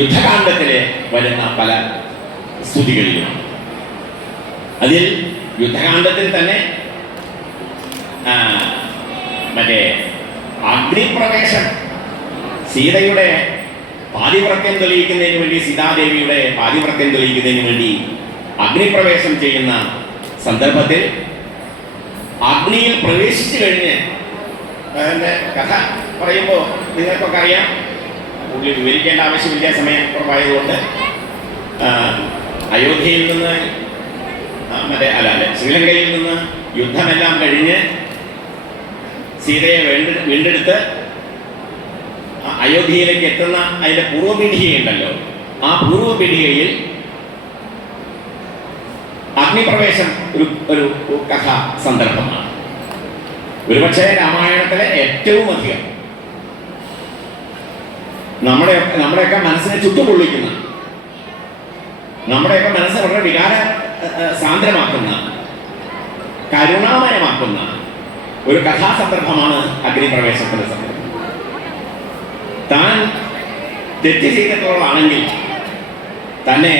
യുദ്ധകാണ്ഡത്തിൽ വരുന്ന പല സ്തുതികളിലുമാണ്. അതിൽ യുദ്ധകാണ്ഡത്തിൽ തന്നെ മറ്റേ അഗ്നിപ്രവേശം, സീതയുടെ പാതിവ്രത്യം തെളിയിക്കുന്നതിന് വേണ്ടി, സീതാദേവിയുടെ പാതിവ്രത്യം തെളിയിക്കുന്നതിന് വേണ്ടി അഗ്നിപ്രവേശം ചെയ്യുന്ന സന്ദർഭത്തിൽ അഗ്നിയിൽ പ്രവേശിച്ചു കഴിഞ്ഞ് കഥ പറയുമ്പോൾ നിങ്ങൾക്കൊക്കെ അറിയാം, കൂടുതൽ വിവരിക്കേണ്ട ആവശ്യമില്ല, സമയം കുറവായതുകൊണ്ട്. അയോധ്യയിൽ നിന്ന് ശ്രീലങ്കയിൽ നിന്ന് യുദ്ധമെല്ലാം കഴിഞ്ഞ് സീതയെ വീണ്ടെടുത്ത് അയോധ്യയിലേക്ക് എത്തുന്ന അതിൻ്റെ പൂർവ്വപീഠികയുണ്ടല്ലോ, ആ പൂർവ്വപീഠികയിൽ അഗ്നിപ്രവേശം ഒരു കഥാ സന്ദർഭമാണ്. ഒരുപക്ഷെ രാമായണത്തിലെ ഏറ്റവും അധികം നമ്മുടെയൊക്കെ മനസ്സിനെ ചുട്ടുപൊള്ളിക്കുന്ന, നമ്മുടെയൊക്കെ മനസ്സ് വളരെ വികാര സാന്ദ്രമാക്കുന്ന, കരുണാമയമാക്കുന്ന ഒരു കഥാസന്ദർഭമാണ് അഗ്നിപ്രവേശത്തിന്റെ സന്ദർഭം. താൻ തെറ്റ് ചെയ്തിട്ടുള്ളതാണെങ്കിൽ തന്നെ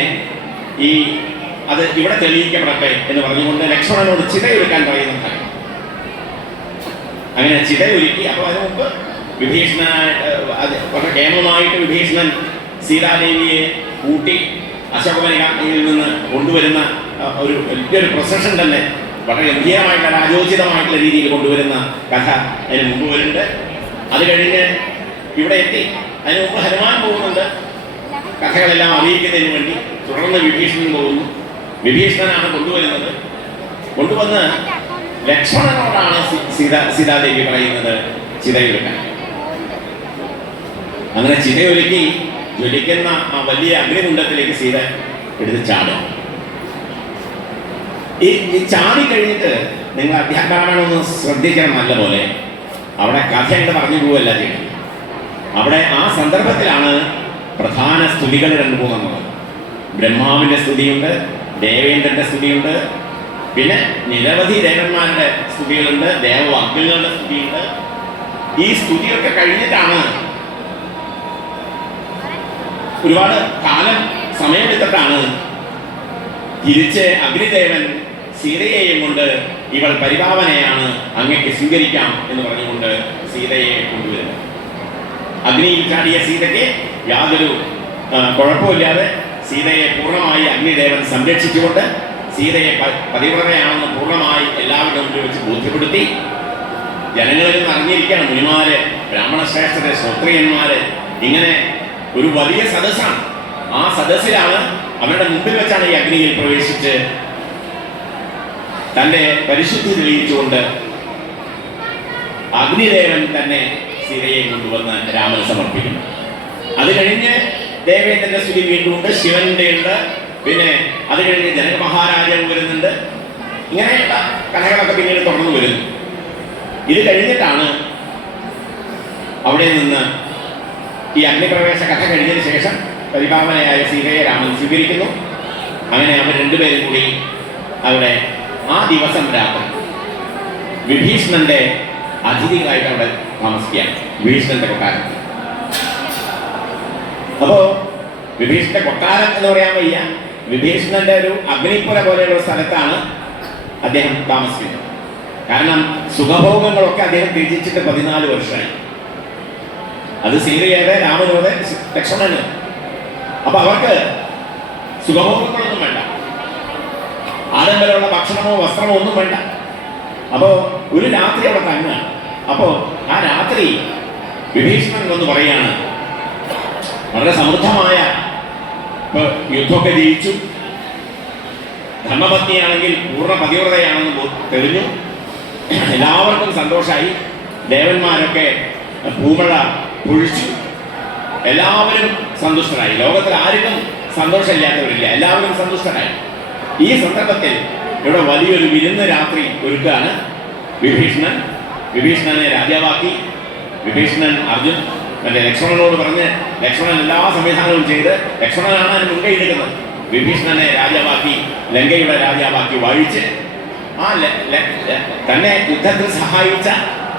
അത് ഇവിടെ തെളിയിക്കപ്പെടട്ടെ എന്ന് പറഞ്ഞുകൊണ്ട് ലക്ഷ്മണനോട് ചിതയൊരുക്കാൻ പറയുന്ന കാര്യം. അങ്ങനെ ചിതയൊരുക്കി. അപ്പോൾ അതിനു മുമ്പ് വളരെ കേമമായിട്ട് വിഭീഷണൻ സീതാദേവിയെ കൂട്ടി അശോകവനികയിൽ നിന്ന് കൊണ്ടുവരുന്ന ഒരു വലിയൊരു പ്രൊസഷൻ തന്നെ, വളരെ ഗംഭീരമായിട്ടുള്ള രാജോചിതമായിട്ടുള്ള രീതിയിൽ കൊണ്ടുവരുന്ന കഥ അതിന് മുമ്പ് വരുന്നുണ്ട്. അത് കഴിഞ്ഞ് ഇവിടെ എത്തി. അതിന് മുമ്പ് ഹനുമാൻ പോകുന്നുണ്ട് കഥകളെല്ലാം അറിയിക്കുന്നതിന് വേണ്ടി. തുടർന്ന് വിഭീഷണൻ പോകുന്നു. വിഭീഷണനാണ് കൊണ്ടുവരുന്നത്. കൊണ്ടുവന്ന് ലക്ഷ്മണനോടാണ് സീതാദേവി പറയുന്നത് ചിതയൊരുക്കാൻ. അങ്ങനെ ചിതയൊരുക്കി ജ്വലിക്കുന്ന ആ വലിയ അഗ്നികുണ്ഡത്തിലേക്ക് സീത എടുത്ത് ചാടും. ഈ ചാടി കഴിഞ്ഞിട്ട് നിങ്ങൾ അധ്യാത്മരാമായണം ശ്രദ്ധിക്കണം നല്ലപോലെ. അവിടെ കഥയുണ്ട് പറഞ്ഞു പോവല്ല ചെയ്യുന്നത്. അവിടെ ആ സന്ദർഭത്തിലാണ് പ്രധാന സ്തുതികൾ 2-3 ബ്രഹ്മാവിൻ്റെ സ്തുതിയുണ്ട്, ദേവേന്ദ്രന്റെ സ്തുതിയുണ്ട്, പിന്നെ നിരവധി ദേവന്മാരുടെ സ്തുതികളുണ്ട്, ദേവവാക്യങ്ങളുടെ സ്തുതിയുണ്ട്. ഈ സ്തുതിയൊക്കെ കഴിഞ്ഞിട്ടാണ് ഒരുപാട് കാലം സമയമെടുത്തിട്ടാണ് തിരിച്ച് അഗ്നിദേവൻ സീതയെയും കൊണ്ട് ഇവൾ പരിപാവനയാണ്, അങ്ങേക്ക് സ്വീകരിക്കാം എന്ന് പറഞ്ഞുകൊണ്ട് സീതയെ കൊണ്ടുവരുന്നു. അഗ്നിയിൽ ചാടിയ സീതയ്ക്ക് യാതൊരു കുഴപ്പമില്ലാതെ സീതയെ പൂർണ്ണമായി അഗ്നിദേവൻ സംരക്ഷിച്ചുകൊണ്ട് സീതയെ പതിവ്രതയാണെന്ന് പൂർണ്ണമായി എല്ലാവരുടെ മുമ്പിൽ വെച്ച് ബോധ്യപ്പെടുത്തി. ജനങ്ങളിൽ നിന്ന് അറിഞ്ഞിരിക്കുകയാണ്, മുനിമാര്, ബ്രാഹ്മണശ്രേഷ്ഠര്, ശ്രോത്രിയന്മാര്, ഇങ്ങനെ ഒരു വലിയ സദസ്സാണ്. ആ സദസ്സിലാണ്, അവരുടെ മുമ്പിൽ വെച്ചാണ് ഈ അഗ്നിയിൽ പ്രവേശിച്ച് തൻ്റെ പരിശുദ്ധി തെളിയിച്ചുകൊണ്ട് അഗ്നിദേവൻ തന്നെ സീതയെ കൊണ്ടുവന്ന് രാമന് സമർപ്പിക്കുന്നു. അത് കഴിഞ്ഞ് ദേവേന്ദ്രന്റെ സ്തുതി വീണ്ടും ഉണ്ട്, ശിവന്റെ ഉണ്ട്, പിന്നെ അത് കഴിഞ്ഞ് ജനക മഹാരാജാവ് വരുന്നുണ്ട്. ഇങ്ങനെയുള്ള കഥകളൊക്കെ പിന്നീട് തുടർന്ന് വരുന്നു. ഇത് കഴിഞ്ഞിട്ടാണ് അവിടെ നിന്ന് ഈ അഗ്നിപ്രവേശ കഥ കഴിഞ്ഞതിന് ശേഷം പരിപാവനയായ സീതയെ രാമൻ സ്വീകരിക്കുന്നു. അങ്ങനെ അവർ രണ്ടുപേരും കൂടി അവിടെ ആ ദിവസം രാത്രി വിഭീഷണന്റെ അതിഥികളായിട്ട് അവിടെ താമസിക്കുകയാണ്, വിഭീഷണന്റെ കൊട്ടാരം. അപ്പോ വിഭീഷണന്റെ കൊട്ടാരം എന്ന് പറയാൻ വയ്യ, വിഭീഷണന്റെ ഒരു അഗ്നിപ്പുര പോലെയുള്ള സ്ഥലത്താണ് അദ്ദേഹം താമസിക്കുന്നത്. കാരണം സുഖഭോഗങ്ങളൊക്കെ അദ്ദേഹം ത്യജിച്ചിട്ട് 14 വർഷമായി. അത് സീതയുടെ, രാമനോട്, ലക്ഷ്മണന്. അപ്പൊ അവർക്ക് സുഖഭോഗങ്ങളൊന്നും വേണ്ട, ആഡംബരമുള്ള ഭക്ഷണമോ വസ്ത്രമോ ഒന്നും വേണ്ട. അപ്പോ ഒരു രാത്രി അവിടെ തങ്ങാണ്. അപ്പോ ആ രാത്രി വിഭീഷണൻ എന്ന് പറയാണ്, വളരെ സമൃദ്ധമായ, ഇപ്പൊ യുദ്ധമൊക്കെ ജയിച്ചു, ധർമ്മപത്നിയാണെങ്കിൽ പൂർണ്ണ പതിവ്രതയാണെന്ന് തെളിഞ്ഞു, എല്ലാവർക്കും സന്തോഷമായി, ദേവന്മാരൊക്കെ പൂമഴ പൊഴിച്ചു, എല്ലാവരും സന്തുഷ്ടരായി. ലോകത്തിൽ ആർക്കും സന്തോഷമില്ലാത്തവരില്ല, എല്ലാവരും സന്തുഷ്ടരായി. ഈ സന്ദർഭത്തിൽ ഇവിടെ വലിയൊരു വിരുന്ന് രാത്രി ഒരുക്കാണ് വിഭീഷണൻ. വിഭീഷണനെ രാജാവാക്കി. വിഭീഷണൻ മറ്റേ ലക്ഷ്മണനോട് പറഞ്ഞ്, ലക്ഷ്മണൻ എല്ലാ സംവിധാനവും ചെയ്ത്, ലക്ഷ്മണനാണ് അതിന് മുൻകൈ എടുക്കുന്നത്. വിഭീഷണനെ രാജാവാക്കി, ലങ്കയുടെ രാജാവാക്കി വാഴിച്ച്, ആ തന്നെ യുദ്ധത്തിൽ സഹായിച്ച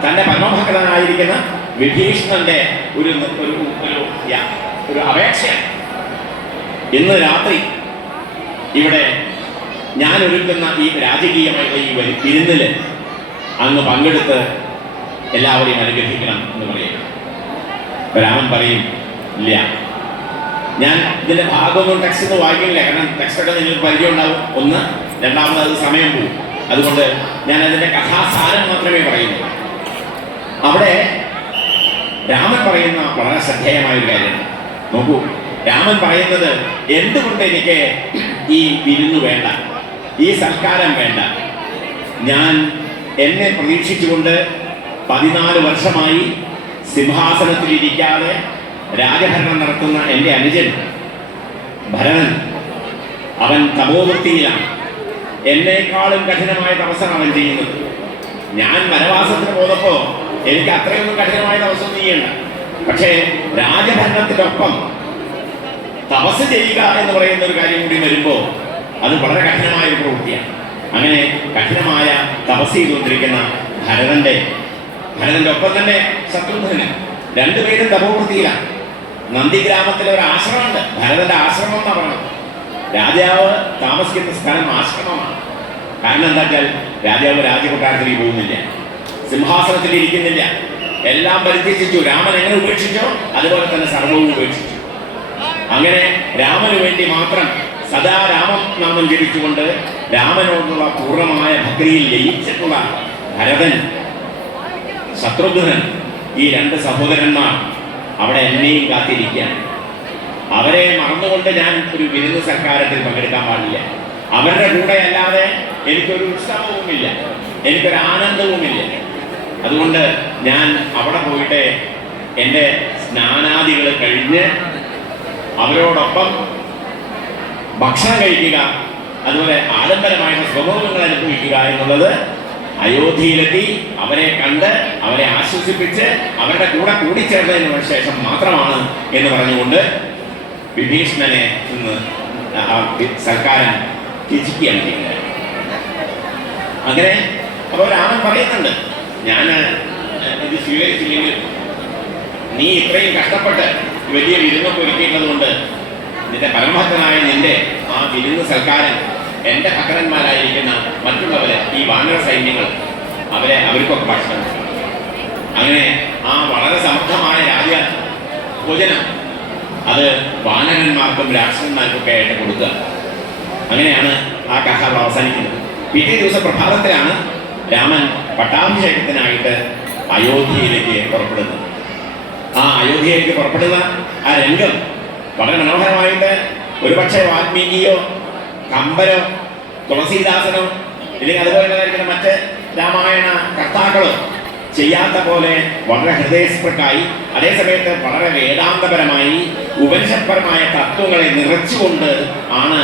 തന്റെ പരമഭക്തനായിരിക്കുന്ന വിഭീഷണന്റെ ഒരു അപേക്ഷയാണ്, ഇന്ന് രാത്രി ഇവിടെ ഞാൻ ഒരുക്കുന്ന ഈ രാജകീയമായിട്ടുള്ള ഈ വിരുന്നില് അങ്ങ് പങ്കെടുത്ത് എല്ലാവരെയും അനുഗ്രഹിക്കണം എന്ന് പറയും. രാമൻ പറയും, ഇല്ല, ഞാൻ ഇതിന്റെ ഭാഗമൊന്നും ടെക്സ്റ്റ് ഒന്നും വായിക്കില്ല, കാരണം ടെക്സ്റ്റൊക്കെ നിങ്ങൾക്ക് പരിചയം ഉണ്ടാവും, ഒന്ന്. രണ്ടാമത് അത് സമയം പോകും. അതുകൊണ്ട് ഞാൻ അതിന്റെ കഥാസാരം മാത്രമേ പറയുന്നു. അവിടെ രാമൻ പറയുന്ന വളരെ ശ്രദ്ധേയമായ ഒരു കാര്യമാണ്. നോക്കൂ, രാമൻ പറയുന്നത്, എന്തുകൊണ്ട് എനിക്ക് ഈ വിരുന്ന് വേണ്ട, ഈ സൽക്കാരം വേണ്ട? ഞാൻ എന്നെ പ്രതീക്ഷിച്ചുകൊണ്ട് 14 വർഷമായി സിംഹാസനത്തിലിരിക്കാതെ രാജഭരണം നടത്തുന്ന എൻ്റെ അനുജൻ ഭരതൻ, അവൻ തപോവൃത്തിയിലാണ്. എന്നേക്കാളും കഠിനമായ തപസ്സാണ് അവൻ ചെയ്യുന്നത്. ഞാൻ വനവാസത്തിന് പോന്നപ്പോ എനിക്ക് അത്രയൊന്നും കഠിനമായ തപസ്സൊന്നും ചെയ്യണ്ട. പക്ഷേ രാജഭരണത്തിനൊപ്പം തപസ് ചെയ്യുക എന്ന് പറയുന്ന ഒരു കാര്യം കൂടി വരുമ്പോൾ അത് വളരെ കഠിനമായ ഒരു പ്രവൃത്തിയാണ്. അങ്ങനെ കഠിനമായ തപസ് ചെയ്തുകൊണ്ടിരിക്കുന്ന ഭരതന്റെ ഒപ്പം തന്നെ ശത്രുഘ്നന്, രണ്ടുപേരും തപോവൃത്തിയിലാണ്. നന്ദിഗ്രാമത്തിലെ ഒരു ആശ്രമമുണ്ട്, ഭരതന്റെ ആശ്രമം എന്നാ പറയുന്നത്. രാജാവ് താമസിക്കുന്ന സ്ഥലം ആശ്രമമാണ്. കാരണം എന്താ വെച്ചാൽ രാജാവ് രാജകൊട്ടാരത്തിലേക്ക് പോകുന്നില്ല, സിംഹാസനത്തിൽ ഇരിക്കുന്നില്ല, എല്ലാം പരിത്യജിച്ചു. രാമൻ എങ്ങനെ ഉപേക്ഷിച്ചോ അതുപോലെ തന്നെ സർവവും ഉപേക്ഷിച്ചു. അങ്ങനെ രാമന് വേണ്ടി മാത്രം സദാ രാമനാമം ജപിച്ചുകൊണ്ട് രാമനോടുള്ള പൂർണ്ണമായ ഭക്തിയിൽ ലയിച്ചിട്ടുള്ള ഭരതൻ, ശത്രുഘ്നൻ, ഈ 2 സഹോദരന്മാർ അവിടെ എന്നെയും കാത്തിരിക്കുകയാണ്. അവരെ മറന്നുകൊണ്ട് ഞാൻ ഒരു വിരുന്ന് സൽക്കാരത്തിൽ പങ്കെടുക്കാൻ പാടില്ല. അവരുടെ കൂടെ അല്ലാതെ എനിക്കൊരു ഉത്സവവുമില്ല, എനിക്കൊരു ആനന്ദവുമില്ല. അതുകൊണ്ട് ഞാൻ അവിടെ പോയിട്ട് എൻ്റെ സ്നാനാദികൾ കഴിഞ്ഞ് അവരോടൊപ്പം ഭക്ഷണം കഴിക്കുക, അതുപോലെ ആഡംബരമായ സ്വഭാവങ്ങൾ അനുഭവിക്കുക എന്നുള്ളത്, അയോധ്യയിലെത്തി അവരെ കണ്ട് അവരെ ആശ്വസിപ്പിച്ച് അവരുടെ കൂടെ കൂടിച്ചേർന്നതിന് ശേഷം മാത്രമാണ് എന്ന് പറഞ്ഞുകൊണ്ട് വിഭീഷണനെ ഇന്ന് സർക്കാരൻ ത്യജിക്കുകയാണ് ചെയ്യുന്നത്. അങ്ങനെ അപ്പോൾ രാമൻ പറയുന്നുണ്ട്, ഞാൻ ഇത് സ്വീകരിച്ചില്ലെങ്കിൽ നീ ഇത്രയും കഷ്ടപ്പെട്ട് വലിയ വിരുന്നൊക്കെ ഒരുക്കിയിട്ടുള്ളത് കൊണ്ട് നിന്റെ പരമഭക്തനായ നിന്റെ ആ വിരുന്ന് സൽക്കാരൻ എൻ്റെ ഭക്തന്മാരായിരിക്കുന്ന മറ്റുള്ളവര്, ഈ വാനര സൈന്യങ്ങൾ, അവർക്കൊക്കെ ഭക്ഷണം. അങ്ങനെ ആ വളരെ സമൃദ്ധമായ രാജഭോജനം അത് വാനരന്മാർക്കും രാക്ഷസന്മാർക്കൊക്കെ ആയിട്ട് കൊടുക്കുക. അങ്ങനെയാണ് ആ കഥ അവസാനിക്കുന്നത്. പിറ്റേ ദിവസം പ്രഭാതത്തിലാണ് രാമൻ പട്ടാഭിഷേകത്തിനായിട്ട് അയോധ്യയിലേക്ക് പുറപ്പെടുന്നത്. ആ അയോധ്യയിലേക്ക് പുറപ്പെടുന്ന ആ രംഗം വളരെ മനോഹരമായിട്ട് ഒരുപക്ഷെ വാൽമീകിയോ കമ്പരോ തുളസീദാസനോ ഇല്ലെങ്കിൽ അതുപോലെ മറ്റ് രാമായണ കർത്താക്കളോ ചെയ്യാത്ത പോലെ വളരെ ഹൃദയസ്പൃക്കായി, അതേസമയത്ത് വളരെ വേദാന്തപരമായി ഉപനിഷത്പരമായ തത്വങ്ങളെ നിറച്ചുകൊണ്ട് ആണ്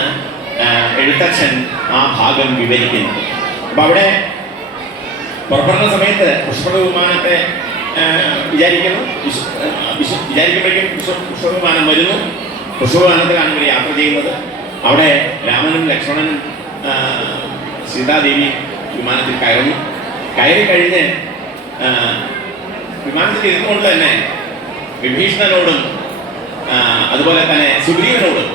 എഴുത്തച്ഛൻ ആ ഭാഗം വിവരിക്കുന്നത്. അപ്പൊ അവിടെ പുറപ്പെടുന്ന സമയത്ത് പുഷ്പവിമാനത്തെ വിചാരിക്കുന്നു. വിചാരിക്കുമ്പോഴേക്കും പുഷ്പവിമാനം വരുന്നു. പുഷ്പവിമാനത്തിലാണ് ഇവർ യാത്ര ചെയ്യുന്നത്. അവിടെ രാമനും ലക്ഷ്മണനും സീതാദേവി വിമാനത്തിൽ കയറി കഴിഞ്ഞ് വിമാനത്തിൽ ഇരുന്നുകൊണ്ട് തന്നെ വിഭീഷണനോടും അതുപോലെ തന്നെ സുഗ്രീവനോടും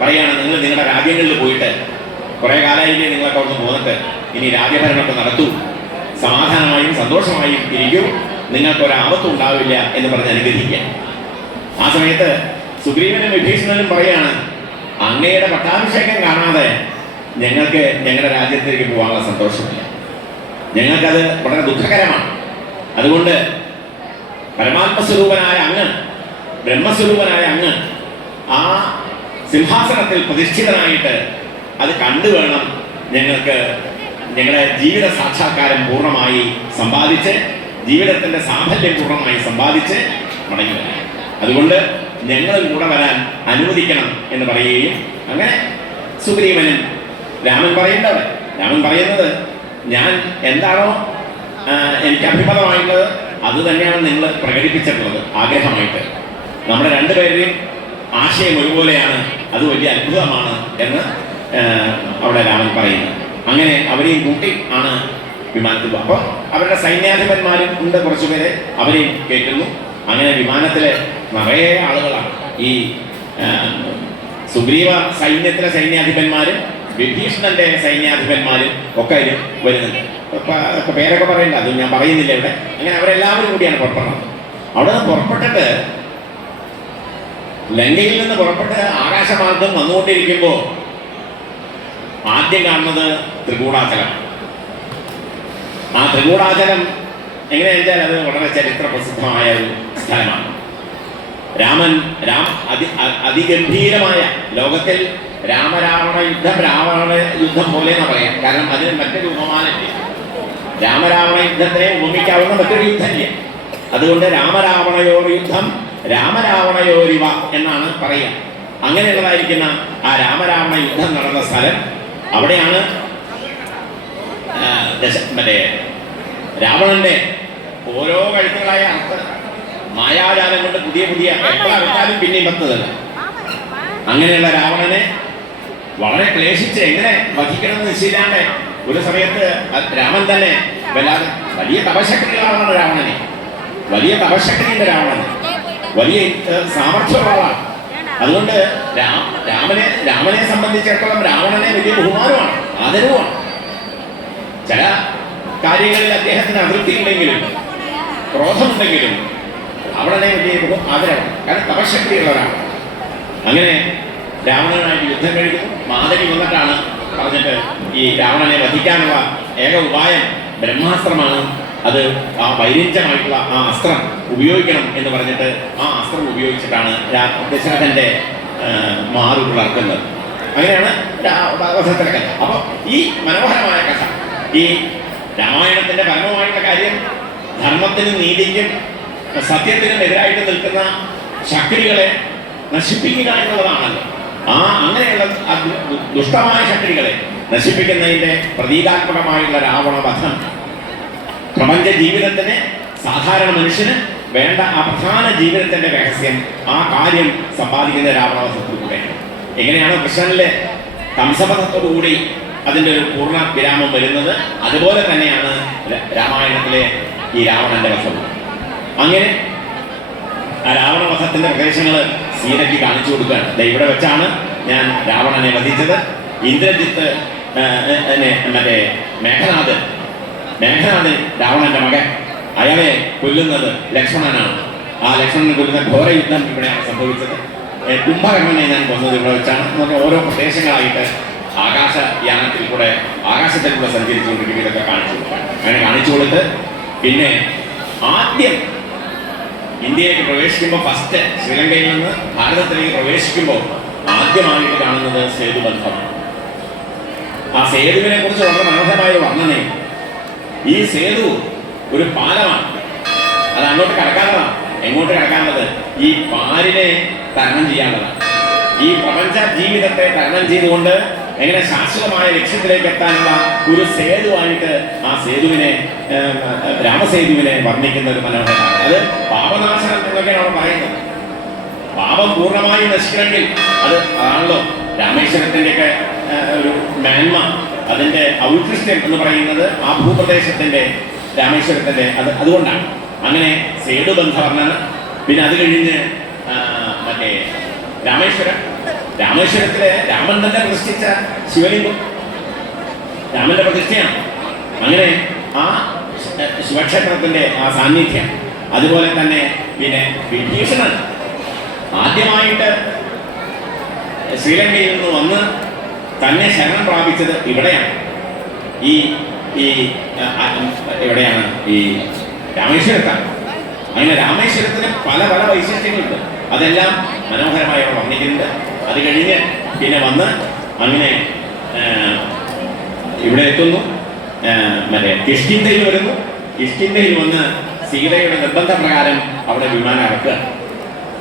പറയാണ്, നിങ്ങൾ നിങ്ങളുടെ രാജ്യങ്ങളിൽ പോയിട്ട് കുറേ കാലമായില്ലേ നിങ്ങളൊക്കെ അവിടുന്ന് പോന്നിട്ട്, ഇനി രാജ്യഭരണമൊക്കെ നടത്തൂ, സമാധാനമായും സന്തോഷമായും ഇരിക്കൂ, നിങ്ങൾക്കൊരാപത്തും ഉണ്ടാവില്ല എന്ന് പറഞ്ഞ് അനുഗ്രഹിക്കുക. ആ സമയത്ത് സുഗ്രീവനും വിഭീഷണനും പറയാണ്, അങ്ങയുടെ പട്ടാഭിഷേകം കാണാതെ ഞങ്ങൾക്ക് ഞങ്ങളുടെ രാജ്യത്തേക്ക് പോകാനുള്ള സന്തോഷമില്ല, ഞങ്ങൾക്കത് വളരെ ദുഃഖകരമാണ്. അതുകൊണ്ട് പരമാത്മസ്വരൂപനായ അങ്ങ്, ബ്രഹ്മസ്വരൂപനായ അങ്ങ് ആ സിംഹാസനത്തിൽ പ്രതിഷ്ഠിതനായിട്ട് അത് കണ്ടുവേണം ഞങ്ങൾക്ക് ഞങ്ങളുടെ ജീവിത സാക്ഷാത്കാരം പൂർണ്ണമായി സമ്പാദിച്ച്, ജീവിതത്തിൻ്റെ സാഫല്യം പൂർണ്ണമായി സമ്പാദിച്ച് മടങ്ങി വരാം. അതുകൊണ്ട് ഞങ്ങളും കൂടെ വരാൻ അനുവദിക്കണം എന്ന് പറയുകയും അങ്ങനെ സുഗ്രീവനും രാമൻ പറയുന്നത് ഞാൻ എന്താണോ എനിക്ക് അഭിമതമായിട്ടുള്ളത് അത് തന്നെയാണ് നിങ്ങൾ പ്രകടിപ്പിച്ചിട്ടുള്ളത് ആഗ്രഹമായിട്ട്. നമ്മുടെ രണ്ടുപേരുടെയും ആശയം ഒരുപോലെയാണ്, അത് വലിയ അത്ഭുതമാണ് എന്ന് അവിടെ രാമൻ പറയുന്നത്. അങ്ങനെ അവരെയും കൂട്ടി ആണ് വിമാനത്തിൽ. അപ്പോൾ അവരുടെ സൈന്യാധിപന്മാരും ഉണ്ട്, കുറച്ചുപേരെ അവരെയും കയറ്റുന്നു. അങ്ങനെ വിമാനത്തിൽ നിറയെ ആളുകളാണ്. ഈ സുഗ്രീവ സൈന്യത്തിലെ സൈന്യാധിപന്മാരും വിഭീഷണന്റെ സൈന്യാധിപന്മാരും ഒക്കെ അതിൽ വരുന്നുണ്ട്. പേരൊക്കെ പറയണ്ട, അത് ഞാൻ പറയുന്നില്ല ഇവിടെ. അങ്ങനെ അവരെല്ലാവരും കൂടിയാണ് പുറപ്പെടുന്നത്. അവിടെ നിന്ന് പുറപ്പെട്ടിട്ട് ലങ്കയിൽ നിന്ന് പുറപ്പെട്ട് ആകാശമാർഗം വന്നുകൊണ്ടിരിക്കുമ്പോൾ ആദ്യം കാണുന്നത് ത്രികൂടാചലം. ആ ത്രികൂടാചലം എങ്ങനെയാണെന്ന് വെച്ചാൽ അത് വളരെ ചരിത്ര പ്രസിദ്ധമായ ഒരു സ്ഥലമാണ്. അതിഗംഭീരമായ ലോകത്തിൽ രാമരാവണ യുദ്ധം പോലെ എന്ന് പറയാം. കാരണം അതിന് മറ്റൊരു ഉപമാനമില്ല. രാമരാവണ യുദ്ധത്തിനെ ഉപമിക്കാവുന്ന മറ്റൊരു യുദ്ധമില്ല. അതുകൊണ്ട് രാമരാവണയോർ യുദ്ധം രാമരാവണയോരിവ എന്നാണ് പറയുക. അങ്ങനെയുള്ളതായിരിക്കുന്ന ആ രാമരാവണ യുദ്ധം നടന്ന സ്ഥലം അവിടെയാണ് രാവണന്റെ ഓരോ കഴുത്തുകളായ മായാജാലം കൊണ്ട് പുതിയ എപ്പോഴാലും പിന്നെയും പറ്റുന്നതല്ല. അങ്ങനെയുള്ള രാവണനെ വളരെ ക്ലേശിച്ച് എങ്ങനെ വധിക്കണമെന്ന് നിശ്ചയില്ലാണ്ട് ഒരു സമയത്ത് രാമൻ തന്നെ വല്ലാതെ വലിയ തപശക്തികളാണ് രാവണനെ, വലിയ തപശക്തിയുണ്ട് രാവണന്, വലിയ സാമർഥ്യമുള്ളതാണ്. അതുകൊണ്ട് രാമനെ സംബന്ധിച്ചിടത്തോളം രാവണനെ വലിയ ബഹുമാനമാണ്, ആദരവുമാണ്. ചില കാര്യങ്ങളിൽ അദ്ദേഹത്തിന് അതൃപ്തി ഉണ്ടെങ്കിലും ക്രോധമുണ്ടെങ്കിലും രാവണനെ വലിയ ആദരവാണ്. കാരണം തപശക്തിയുള്ളവരാണ്. അങ്ങനെ രാവണനായിട്ട് യുദ്ധം കഴിക്കുന്നു. മാധവി വന്നിട്ടാണ് പറഞ്ഞിട്ട് ഈ രാവണനെ വധിക്കാനുള്ള ഏക ഉപായം ബ്രഹ്മാസ്ത്രമാണ്, അത് ആ വൈരിഞ്ചമായിട്ടുള്ള ആ അസ്ത്രം ഉപയോഗിക്കണം എന്ന് പറഞ്ഞിട്ട് ആ അസ്ത്രം ഉപയോഗിച്ചിട്ടാണ് ദശരഥന്റെ മാറു പിളർക്കുന്നത്. അങ്ങനെയാണ് വധത്തിലെ കഥ. അപ്പോൾ ഈ മനോഹരമായ കഥ, ഈ രാമായണത്തിന്റെ പരമമായിട്ടുള്ള കാര്യം ധർമ്മത്തിനും നീതിക്കും സത്യത്തിനും എതിരായിട്ട് നിൽക്കുന്ന ശക്തികളെ നശിപ്പിക്കുക എന്നുള്ളതാണല്ലോ. അങ്ങനെയുള്ള ദുഷ്ടമായ ശക്തികളെ നശിപ്പിക്കുന്നതിൻ്റെ പ്രതീകാത്മകമായുള്ള രാവണവധം പ്രപഞ്ച ജീവിതത്തിന്, സാധാരണ മനുഷ്യന് വേണ്ട ആ പ്രധാന ജീവിതത്തിന്റെ രഹസ്യം, ആ കാര്യം സമ്പാദിക്കുന്ന രാവണവധത്തിലൂടെയാണ്. എങ്ങനെയാണ് കൃഷ്ണനിലെ കംസവധത്തോടുകൂടി അതിൻ്റെ ഒരു പൂർണ്ണ വിരാമം വരുന്നത്, അതുപോലെ തന്നെയാണ് രാമായണത്തിലെ ഈ രാവണന്റെ വധം. അങ്ങനെ ആ രാവണവധത്തിന്റെ പ്രദേശങ്ങൾ സീതയ്ക്ക് കാണിച്ചു കൊടുക്കുകയാണ്. ഇവിടെ വെച്ചാണ് ഞാൻ രാവണനെ വധിച്ചത്. ഇന്ദ്രജിത്ത് മേഘനാഥൻ രാവണന്റെ മകൻ, അയാളെ കൊല്ലുന്നത് ലക്ഷ്മണനാണ്. ആ ലക്ഷ്മണനെ കൊല്ലുന്ന ഘോര യുദ്ധം ഇവിടെയാണ് സംഭവിച്ചത്. കുംഭകർണനെ ഞാൻ കൊന്നത് ഇവിടെ വെച്ചാണ് എന്ന് പറഞ്ഞാൽ ഓരോ പ്രദേശങ്ങളായിട്ട് ആകാശയാനത്തിൽ കൂടെ ആകാശത്തിൽ കൂടെ സഞ്ചരിച്ചുകൊണ്ടിരിക്കും. ഇതൊക്കെ കാണിച്ചു കൊടുക്കാൻ അങ്ങനെ കാണിച്ചു കൊടുത്ത് പിന്നെ ആദ്യം ഇന്ത്യയിലേക്ക് പ്രവേശിക്കുമ്പോൾ ഫസ്റ്റ് ശ്രീലങ്കയിൽ നിന്ന് ഭാരതത്തിലേക്ക് പ്രവേശിക്കുമ്പോൾ ആദ്യമായിട്ട് കാണുന്നത് സേതുബന്ധമാണ്. ആ സേതുവിനെ കുറിച്ച് വളരെ മനോഹരമായ വർണ്ണനയും. ഈ സേതു ഒരു പാലമാണ്, അത് അങ്ങോട്ട് കടക്കാനുള്ളതാണ്. എങ്ങോട്ട് കടക്കാനുള്ളത്? ഈ പാലിനെ തരണം ചെയ്യാനുള്ളതാണ്. ഈ പ്രപഞ്ച ജീവിതത്തെ തരണം ചെയ്തുകൊണ്ട് എങ്ങനെ ശാശ്വതമായ ലക്ഷ്യത്തിലേക്ക് എത്താനുള്ള ഒരു സേതുവായിട്ട് ആ സേതുവിനെ രാമസേതുവിനെ വർണ്ണിക്കുന്ന ഒരു മനോഹരമാണ്. അത് പാപനാശനം എന്നൊക്കെയാണ് അവിടെ പറയുന്നത്. പാപം പൂർണ്ണമായി നശിക്കണമെങ്കിൽ അതാണല്ലോ രാമേശ്വരത്തിൻ്റെയൊക്കെ ഒരു മേന്മ, അതിൻ്റെ ഔത്കൃഷ്ട്യം എന്ന് പറയുന്നത് ആ ഭൂപ്രദേശത്തിൻ്റെ രാമേശ്വരത്തിൻ്റെ അതുകൊണ്ടാണ്. അങ്ങനെ സേതുബന്ധ വർണ്ണന. പിന്നെ അത് കഴിഞ്ഞ് മറ്റേ രാമേശ്വരത്തിലെ രാമൻ തന്നെ പ്രതിഷ്ഠിച്ച ശിവലിംഗം, രാമന്റെ പ്രതിഷ്ഠയാണ്. അങ്ങനെ ആ ശിവക്ഷേത്രത്തിന്റെ ആ സാന്നിധ്യം. അതുപോലെ തന്നെ പിന്നെ വിഭീഷണൻ ആദ്യമായിട്ട് ശ്രീലങ്കയിൽ നിന്ന് വന്ന് തന്നെ ശരണം പ്രാപിച്ചത് ഇവിടെയാണ്. ഈ എവിടെയാണ്? ഈ രാമേശ്വരത്താണ്. അങ്ങനെ രാമേശ്വരത്തിന് പല പല വൈശിഷ്ട്യങ്ങളുണ്ട്. അതെല്ലാം മനോഹരമായി അവിടെ വർണ്ണിക്കുന്നുണ്ട്. അത് കഴിഞ്ഞ് പിന്നെ വന്ന് അങ്ങനെ ഇവിടെ എത്തുന്നു. മറ്റേ കിഷ്കിന്ധയിൽ വരുന്നു. കിഷ്കിന്ധയിൽ വന്ന് സീതയുടെ നിർബന്ധപ്രകാരം അവിടെ വിമാനം ഇറക്കുക.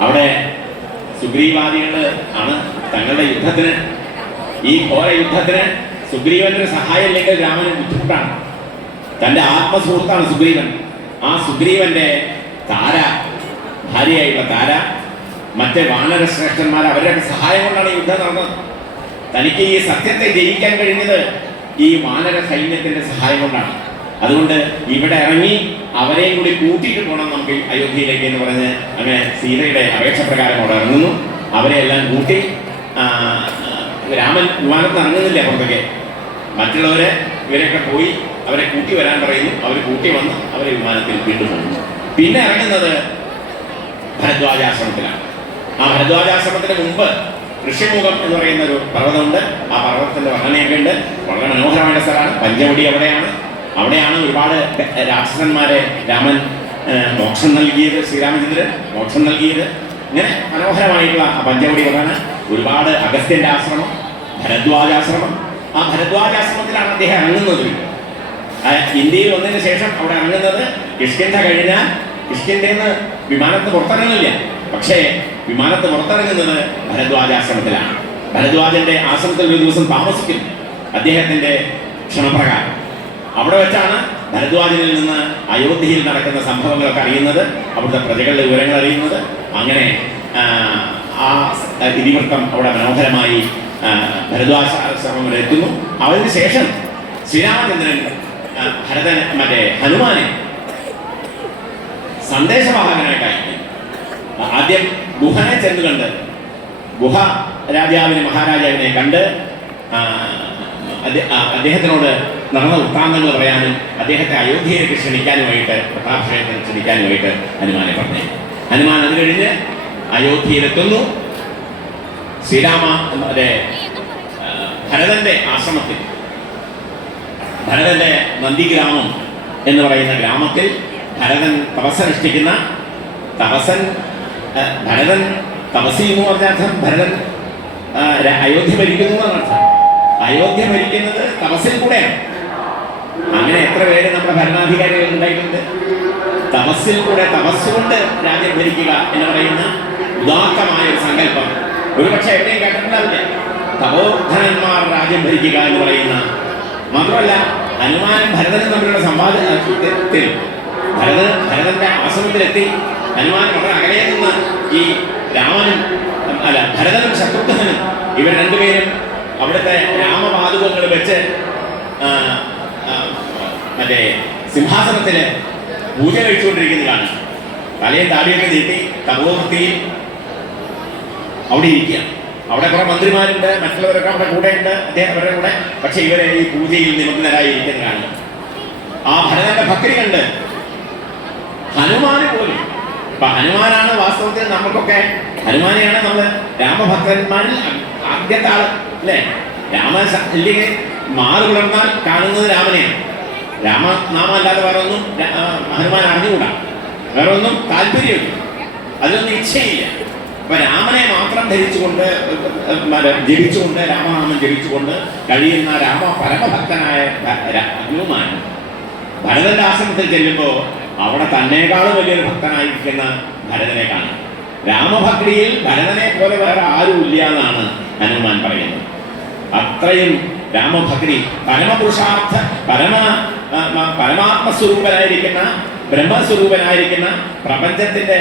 അവിടെ സുഗ്രീവാദികൾ ആണ് തങ്ങളുടെ യുദ്ധത്തിന്, ഈ ഘോര യുദ്ധത്തിന് സുഗ്രീവന്റെ സഹായം ഇല്ലെങ്കിൽ രാമന് ബുദ്ധിമുട്ടാണ്. തൻ്റെ ആത്മസുഹൃത്താണ് സുഗ്രീവൻ. ആ സുഗ്രീവന്റെ താര, ഭാര്യയായിട്ടുള്ള താര, മറ്റേ വാനരശ്രേഷ്ഠന്മാർ, അവരുടെ സഹായം കൊണ്ടാണ് യുദ്ധം നടന്നത്. തനിക്ക് ഈ സത്യത്തെ ജയിക്കാൻ കഴിഞ്ഞത് ഈ വാനര സൈന്യത്തിന്റെ സഹായം കൊണ്ടാണ്. അതുകൊണ്ട് ഇവിടെ ഇറങ്ങി അവരെയും കൂടി കൂട്ടിയിട്ട് പോകണം നമുക്ക് അയോധ്യയിലേക്ക് എന്ന് പറഞ്ഞ് അങ്ങനെ സീതയുടെ അപേക്ഷ പ്രകാരം അവിടെ ഇറങ്ങുന്നു. അവരെ എല്ലാം കൂട്ടി രാമൻ വിമാനത്തിൽ ഇറങ്ങുന്നില്ല പുറത്തേക്ക്. മറ്റുള്ളവരെ ഇവരൊക്കെ പോയി അവരെ കൂട്ടി വരാൻ പറയുന്നു. അവർ കൂട്ടി വന്ന് അവരെ വിമാനത്തിൽ വീണ്ടും പോകുന്നു. പിന്നെ ഇറങ്ങുന്നത് ഭരദ്വാജാശ്രമത്തിലാണ്. ആ ഭരദ്വാജാശ്രമത്തിന് മുമ്പ് ഋഷിമുഖം എന്ന് പറയുന്ന ഒരു പർവ്വതമുണ്ട്. ആ പർവ്വതത്തിന്റെ വർണ്ണനയൊക്കെ ഉണ്ട്. വളരെ മനോഹരമായ സ്ഥലമാണ്. പഞ്ചവടി അവിടെയാണ് ഒരുപാട് രാക്ഷസന്മാരെ രാമൻ മോക്ഷം നൽകിയത്, ശ്രീരാമചന്ദ്രൻ മോക്ഷം നൽകിയത്. ഇങ്ങനെ മനോഹരമായിട്ടുള്ള ആ പഞ്ചവടി വർണ്ണന. ഒരുപാട് അഗസ്ത്യന്റെ ആശ്രമം, ഭരദ്വാജാശ്രമം. ആ ഭരദ്വാജാശ്രമത്തിലാണ് അദ്ദേഹം ഇറങ്ങുന്നത്. ഇന്ത്യയിൽ വന്നതിന് ശേഷം അവിടെ ഇറങ്ങുന്നത് കിഷ്കിന്ധ കഴിഞ്ഞാൽ കിഷ്കിന്ധയിൽ നിന്ന് വിമാനത്ത് പുറത്തിറങ്ങില്ല. പക്ഷേ വിമാനത്ത് പുറത്തിറങ്ങുന്നത് ഭരദ്വാജാശ്രമത്തിലാണ്. ഭരദ്വാജന്റെ ആശ്രമത്തിൽ ഒരു ദിവസം താമസിക്കും അദ്ദേഹത്തിന്റെ ക്ഷണപ്രകാരം. അവിടെ വെച്ചാണ് ഭരദ്വാജനിൽ നിന്ന് അയോധ്യയിൽ നടക്കുന്ന സംഭവങ്ങളൊക്കെ അറിയുന്നത്, അവിടുത്തെ പ്രജകളുടെ വിവരങ്ങൾ അറിയുന്നത്. അങ്ങനെ ആ ഇതിവൃത്തം അവിടെ മനോഹരമായി ഭരദ്വാജാശ്രമം വരെ എത്തുന്നു. അതിനുശേഷം ശ്രീരാമചന്ദ്രൻ ഹനുമാനെ സന്ദേശവാഹകനായിട്ട് അയക്കുന്നു. ആദ്യം ഗുഹനെ ചെന്ന് കണ്ട്, ഗുഹ മഹാരാജാവിനെ കണ്ട് അദ്ദേഹത്തിനോട് നടന്ന വൃത്താന്തങ്ങൾ പറയാനും അദ്ദേഹത്തെ അയോധ്യയിലേക്ക് ക്ഷണിക്കാനുമായിട്ട്, പട്ടാഭിഷേകത്തിന് ക്ഷണിക്കാനുമായിട്ട് ഹനുമാനെ പറഞ്ഞു. ഹനുമാൻ അത് കഴിഞ്ഞ് അയോധ്യയിലെത്തുന്നു. ഭരതന്റെ ആശ്രമത്തിൽ, ഭരതന്റെ നന്ദിഗ്രാമം എന്ന് പറയുന്ന ഗ്രാമത്തിൽ ഭരതൻ തപസ്സനുഷ്ഠിക്കുന്ന ഭരതൻ തപസ്സി എന്ന് പറഞ്ഞാൽ ഭരതൻ അയോധ്യ ഭരിക്കുന്നു എന്നാണ് അർത്ഥം. അയോധ്യ ഭരിക്കുന്നത് തപസ്സിൽ കൂടെയാണ്. അങ്ങനെ എത്ര പേര് നമ്മുടെ ഭരണാധികാരികൾ ഉണ്ടായിട്ടുണ്ട്. തപസ്സിൽ കൂടെ, തപസ്സുകൊണ്ട് രാജ്യം ഭരിക്കുക എന്ന് പറയുന്ന ഉദാത്തമായ ഒരു സങ്കല്പം ഒരുപക്ഷെ എവിടെയും കേട്ടിട്ടുണ്ടാവില്ല. തപോധനന്മാർ രാജ്യം ഭരിക്കുക എന്ന് പറയുന്ന. മാത്രമല്ല ഹനുമാനും ഭരതനും തമ്മിലുള്ള സംവാദത്തിൽ ഭരതന്റെ ആശ്രമത്തിലെത്തി ഹനുമാൻ വളരെ അകലെ നിന്ന് ഈ ഭരതനും ശത്രുഘ്നനും ഇവർ രണ്ടുപേരും അവിടുത്തെ രാമപാദുകങ്ങൾ വെച്ച് മറ്റേ സിംഹാസനത്തിന് പൂജ കഴിച്ചുകൊണ്ടിരിക്കുന്നതാണ്. തലയും താടിയൊക്കെ നീട്ടി തപോവൃത്തിയിൽ അവിടെ ഇരിക്കുക. അവിടെ കുറെ മന്ത്രിമാരുണ്ട്, മറ്റുള്ളവരൊക്കെ അവിടെ കൂടെ ഉണ്ട്, അദ്ദേഹം അവരുടെ കൂടെ. പക്ഷെ ഇവരെ ഈ പൂജയിൽ നിമഗ്നരായി ഇരിക്കുന്നതാണ്. ആ ഭരതന്റെ ഭക്തി കണ്ട് ഹനുമാന് പോലും അപ്പൊ ഹനുമാനാണ് വാസ്തവത്തിൽ നമുക്കൊക്കെ, ഹനുമാനെയാണ് നമ്മൾ രാമഭക്തന്മാരിൽ ആദ്യത്തെ ആള് അല്ലേ? രാമ ഇല്ലെങ്കിൽ മാറ് പുലർന്നാൽ കാണുന്നത് രാമനെയാണ്. രാമനാമം അല്ലാതെ വേറെ ഒന്നും ഹനുമാൻ അറിഞ്ഞുകൂടാ, വേറെ ഒന്നും താല്പര്യമില്ല, അതിലൊന്നും ഇച്ഛയില്ല. അപ്പൊ രാമനെ മാത്രം ധരിച്ചുകൊണ്ട് ജപിച്ചുകൊണ്ട് രാമനാമം ജപിച്ചുകൊണ്ട് കഴിയുന്ന പരമഭക്തനായ ഹനുമാൻ ഭരതന്റെ ആശ്രമത്തിൽ ചെല്ലുമ്പോൾ അവിടെ തന്നേക്കാളും വലിയൊരു ഭക്തനായിരിക്കുന്ന ഭരതനെ കാണും. രാമഭക്തിയിൽ ഭരതനെ പോലെ വേറെ ആരും ഇല്ല എന്നാണ് ഹനുമാൻ പറയുന്നത്. അത്രയും രാമഭക്തി പരമപുരുഷാർത്ഥ പരമാത്മസ്വരൂപനായിരിക്കുന്ന ബ്രഹ്മസ്വരൂപനായിരിക്കുന്ന പ്രപഞ്ചത്തിന്റെ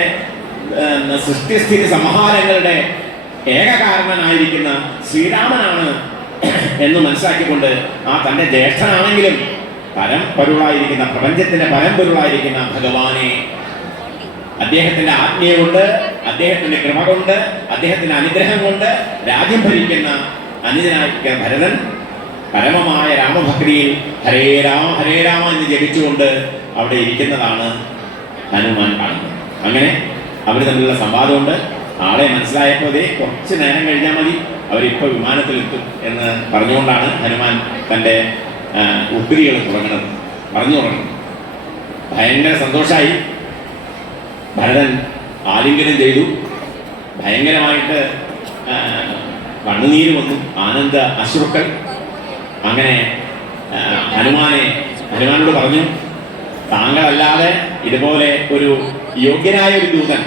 സൃഷ്ടിസ്ഥിതി സംഹാരങ്ങളുടെ ഏകകാരണനായിരിക്കുന്ന ശ്രീരാമനാണ് എന്ന് മനസ്സിലാക്കിക്കൊണ്ട് ആ തൻ്റെ ജ്യേഷ്ഠനാണെങ്കിലും പരമ്പൊരുളായിരിക്കുന്ന പ്രപഞ്ചത്തിന്റെ പരമ്പൊരുളായിരിക്കുന്ന ഭഗവാനെ അദ്ദേഹത്തിന്റെ ആജ്ഞ കൊണ്ട്, അദ്ദേഹത്തിന്റെ കൃപ കൊണ്ട്, അദ്ദേഹത്തിന്റെ അനുഗ്രഹം കൊണ്ട് രാജ്യം ഭരിക്കുന്ന അനുജനായിരിക്കുന്ന ഭരതൻ പരമമായ രാമഭക്തിയിൽ ഹരേ രാമ എന്ന് ജപിച്ചുകൊണ്ട് അവിടെ ഇരിക്കുന്നതാണ് ഹനുമാൻ കാണുന്നത്. അങ്ങനെ അവർ തമ്മിലുള്ള സംവാദമുണ്ട്. ആളെ മനസ്സിലായപ്പോൾ കുറച്ച് നേരം കഴിഞ്ഞാൽ മതി, അവരിപ്പോൾ വിമാനത്തിലെത്തും എന്ന് പറഞ്ഞുകൊണ്ടാണ് ഹനുമാൻ തൻ്റെ ഉക്രികൾ പറഞ്ഞു തുടങ്ങുന്നത്. ഭയങ്കര സന്തോഷമായി. ഭരതൻ ആലിംഗനം ചെയ്തു. ഭയങ്കരമായിട്ട് കണ്ണുനീര് വന്നു, ആനന്ദ അശ്രുക്കൾ. അങ്ങനെ ഹനുമാനോട് പറഞ്ഞു, താങ്കളല്ലാതെ ഇതുപോലെ ഒരു യോഗ്യനായ ഒരു ദൂതൻ,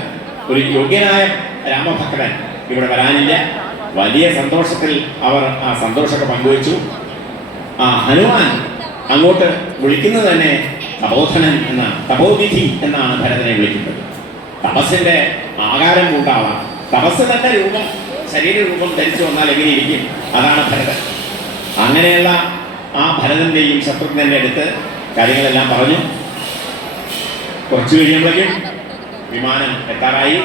ഒരു യോഗ്യനായ രാമഭക്തൻ ഇവിടെ വരാനില്ല. വലിയ സന്തോഷത്തിൽ അവർ ആ സന്തോഷമൊക്കെ പങ്കുവച്ചു. ഹനുമാൻ അങ്ങോട്ട് വിളിക്കുന്നത് തന്നെ തപോധനൻ തപോനിധി എന്നാണ് ഭരതനെ വിളിക്കുന്നത്. തപസ്സിന്റെ ആകാരം കൊണ്ടാവാം, തപസ് തന്നെ ശരീരരൂപം ധരിച്ചു വന്നാൽ എങ്ങനെ ഇരിക്കും, അതാണ് ഭരതൻ. അങ്ങനെയുള്ള ആ ഭരതന്റെയും ശത്രുഘ്നന്റെ അടുത്ത് കാര്യങ്ങളെല്ലാം പറഞ്ഞു. കുറച്ചു കഴിയുമ്പോഴേക്കും വിമാനം എത്താറായി.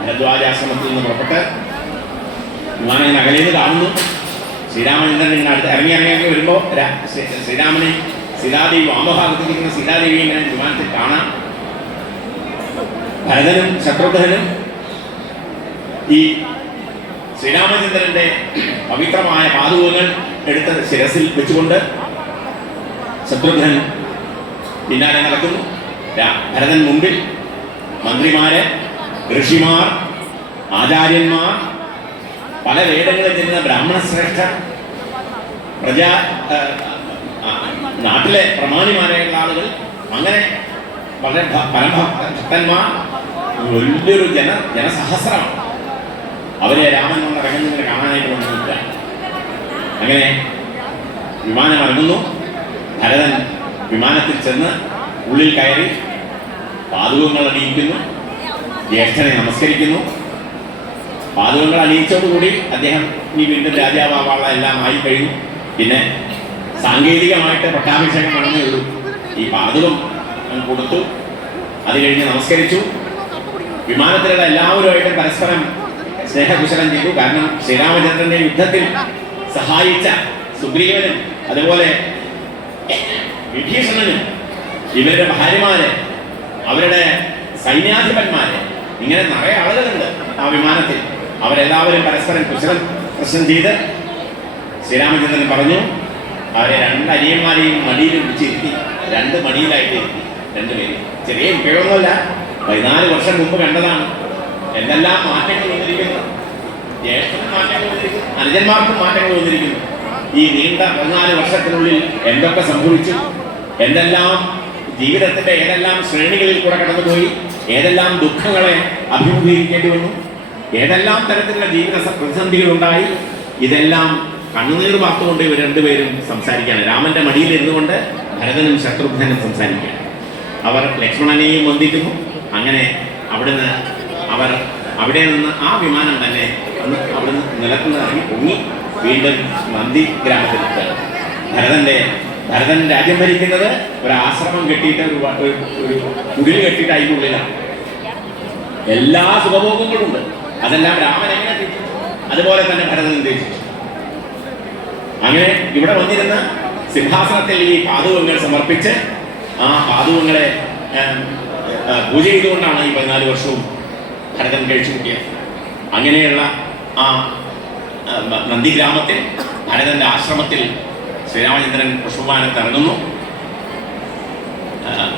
ഭരദ്വാജാശ്രമത്തിൽ നിന്ന് പുറപ്പെട്ട് വിമാനം ഇങ്ങനെ അകലേന്ന് കാണുന്നു. ശ്രീരാമചന്ദ്രൻ അടുത്ത് ഇറങ്ങി വരുമ്പോൾ ശ്രീരാമനെ സീതാദേവി വാമഭാഗത്തിരിക്കുന്ന സീതാദേവി ഇങ്ങനെ വിമാനത്തിൽ കാണാം. ഭരതനും ശത്രുഘ്നനും ഈ ശ്രീരാമചന്ദ്രന്റെ പവിത്രമായ പാദുകങ്ങൾ എടുത്ത് ശിരസിൽ വെച്ചുകൊണ്ട് ശത്രുഘ്നൻ പിന്നാലെ നടക്കുന്നു. ഭരതൻ മുമ്പിൽ. മന്ത്രിമാര്, ഋഷിമാർ, ആചാര്യന്മാർ, പല വേദങ്ങളിൽ ചെല്ലുന്ന ബ്രാഹ്മണ ശ്രേഷ്ഠർ, നാട്ടിലെ പ്രമാണിമാരായുള്ള ആളുകൾ, അങ്ങനെ വളരെ പരമഭക്തന്മാർ, വലിയൊരു ജനസഹസ്രമാണ്. അവരെ രാമൻ കൊണ്ട് ഇറങ്ങുന്നതിനെ കാണാനായിട്ട് കൊണ്ടുവന്നില്ല. അങ്ങനെ വിമാനം ഇറങ്ങുന്നു. ഭരതൻ വിമാനത്തിൽ ചെന്ന് ഉള്ളിൽ കയറി പാദുകങ്ങൾ അണിയിക്കുന്നു. ജ്യേഷ്ഠനെ നമസ്കരിക്കുന്നു. പാദുകങ്ങൾ അണിയിച്ചോടുകൂടി അദ്ദേഹം ഈ വീണ്ടും രാജാവാവാനുള്ള എല്ലാം ആയി കഴിഞ്ഞു. പിന്നെ സാങ്കേതികമായിട്ട് പട്ടാഭിഷേകം നടന്നേ ഉള്ളൂ. ഈ പാദുകം കൊടുത്തു. അത് കഴിഞ്ഞ് നമസ്കരിച്ചു. വിമാനത്തിലുള്ള എല്ലാവരുമായിട്ടും പരസ്പരം സ്നേഹകുശലം ചെയ്തു. കാരണം ശ്രീരാമചന്ദ്രന്റെ യുദ്ധത്തിൽ സഹായിച്ച സുഗ്രീവനും അതുപോലെ വിഭീഷണനും ഇവരുടെ ഭാര്യമാര്, അവരുടെ സൈന്യാധിപന്മാര്, ഇങ്ങനെ നിറയെ ആളുകളുണ്ട് ആ വിമാനത്തിൽ. അവരെല്ലാവരും പരസ്പരം കുശലം പ്രശ്നം ചെയ്ത് ശ്രീരാമചന്ദ്രൻ പറഞ്ഞു, അവരെ രണ്ട് അനിയന്മാരെയും മടിയിൽ പിടിച്ചിരുത്തി. രണ്ട് മടിയിലായിട്ട് ഇരുത്തി. രണ്ടുപേരും ചെറിയ കുട്ടികളൊന്നുമല്ല, 14 വർഷം മുമ്പ് കണ്ടതാണ്. എന്തെല്ലാം മാറ്റങ്ങൾ വന്നിരിക്കുന്നു. ജ്യേഷ്ഠനും മാറ്റങ്ങൾ വന്നിരിക്കുന്നു, അനുജന്മാർക്കും മാറ്റങ്ങൾ വന്നിരിക്കുന്നു. ഈ നീണ്ട 14 വർഷത്തിനുള്ളിൽ എന്തൊക്കെ സംഭവിച്ചു, എന്തെല്ലാം ജീവിതത്തിന്റെ ഏതെല്ലാം ശ്രേണികളിൽ കൂടെ കടന്നുപോയി, ഏതെല്ലാം ദുഃഖങ്ങളെ അഭിമുഖീകരിക്കേണ്ടി വന്നു, ഏതെല്ലാം തരത്തിലുള്ള ജീവിത പ്രതിസന്ധികൾ ഉണ്ടായി. ഇതെല്ലാം കണ്ണുനീർ വാർത്തുകൊണ്ട് ഇവർ രണ്ടുപേരും സംസാരിക്കുകയാണ്. രാമന്റെ മടിയിൽ ഇരുന്നുകൊണ്ട് ഭരതനും ശത്രുഘ്നനും സംസാരിക്കുകയാണ്. അവർ ലക്ഷ്മണനെയും വന്ദിക്കുന്നു. അങ്ങനെ അവിടെ നിന്ന് ആ വിമാനം തന്നെ അവിടുന്ന് നിലത്തുനിന്ന് ഇറങ്ങി പൊങ്ങി വീണ്ടും നന്ദി ഗ്രാമത്തിലെത്തുകയാണ്. ഭരതൻ രാജ്യം ഭരിക്കുന്നത് ഒരു ആശ്രമം കെട്ടിയിട്ട് ഒരു കുടിൽ കെട്ടിയിട്ട് അതിൻ്റെ ഉള്ളിലാണ്. എല്ലാ സുഖഭോഗങ്ങളും ഉണ്ട്. അതെല്ലാം രാമൻ എങ്ങനെ തിരിച്ചു, അതുപോലെ തന്നെ ഭരതൻ തിരിച്ചു. അങ്ങനെ ഇവിടെ വന്നിരുന്ന സിംഹാസനത്തിൽ ഈ പാദുകങ്ങൾ സമർപ്പിച്ച് ആ പാദുകങ്ങളെ പൂജ ചെയ്തുകൊണ്ടാണ് ഈ 14 വർഷവും ഭരതൻ കഴിച്ചു കൂട്ടിയത്. അങ്ങനെയുള്ള ആ നന്ദിഗ്രാമത്തിൽ ഭരതന്റെ ആശ്രമത്തിൽ ശ്രീരാമചന്ദ്രൻ പുഷ്പവിമാനത്ത് ഇറങ്ങുന്നു.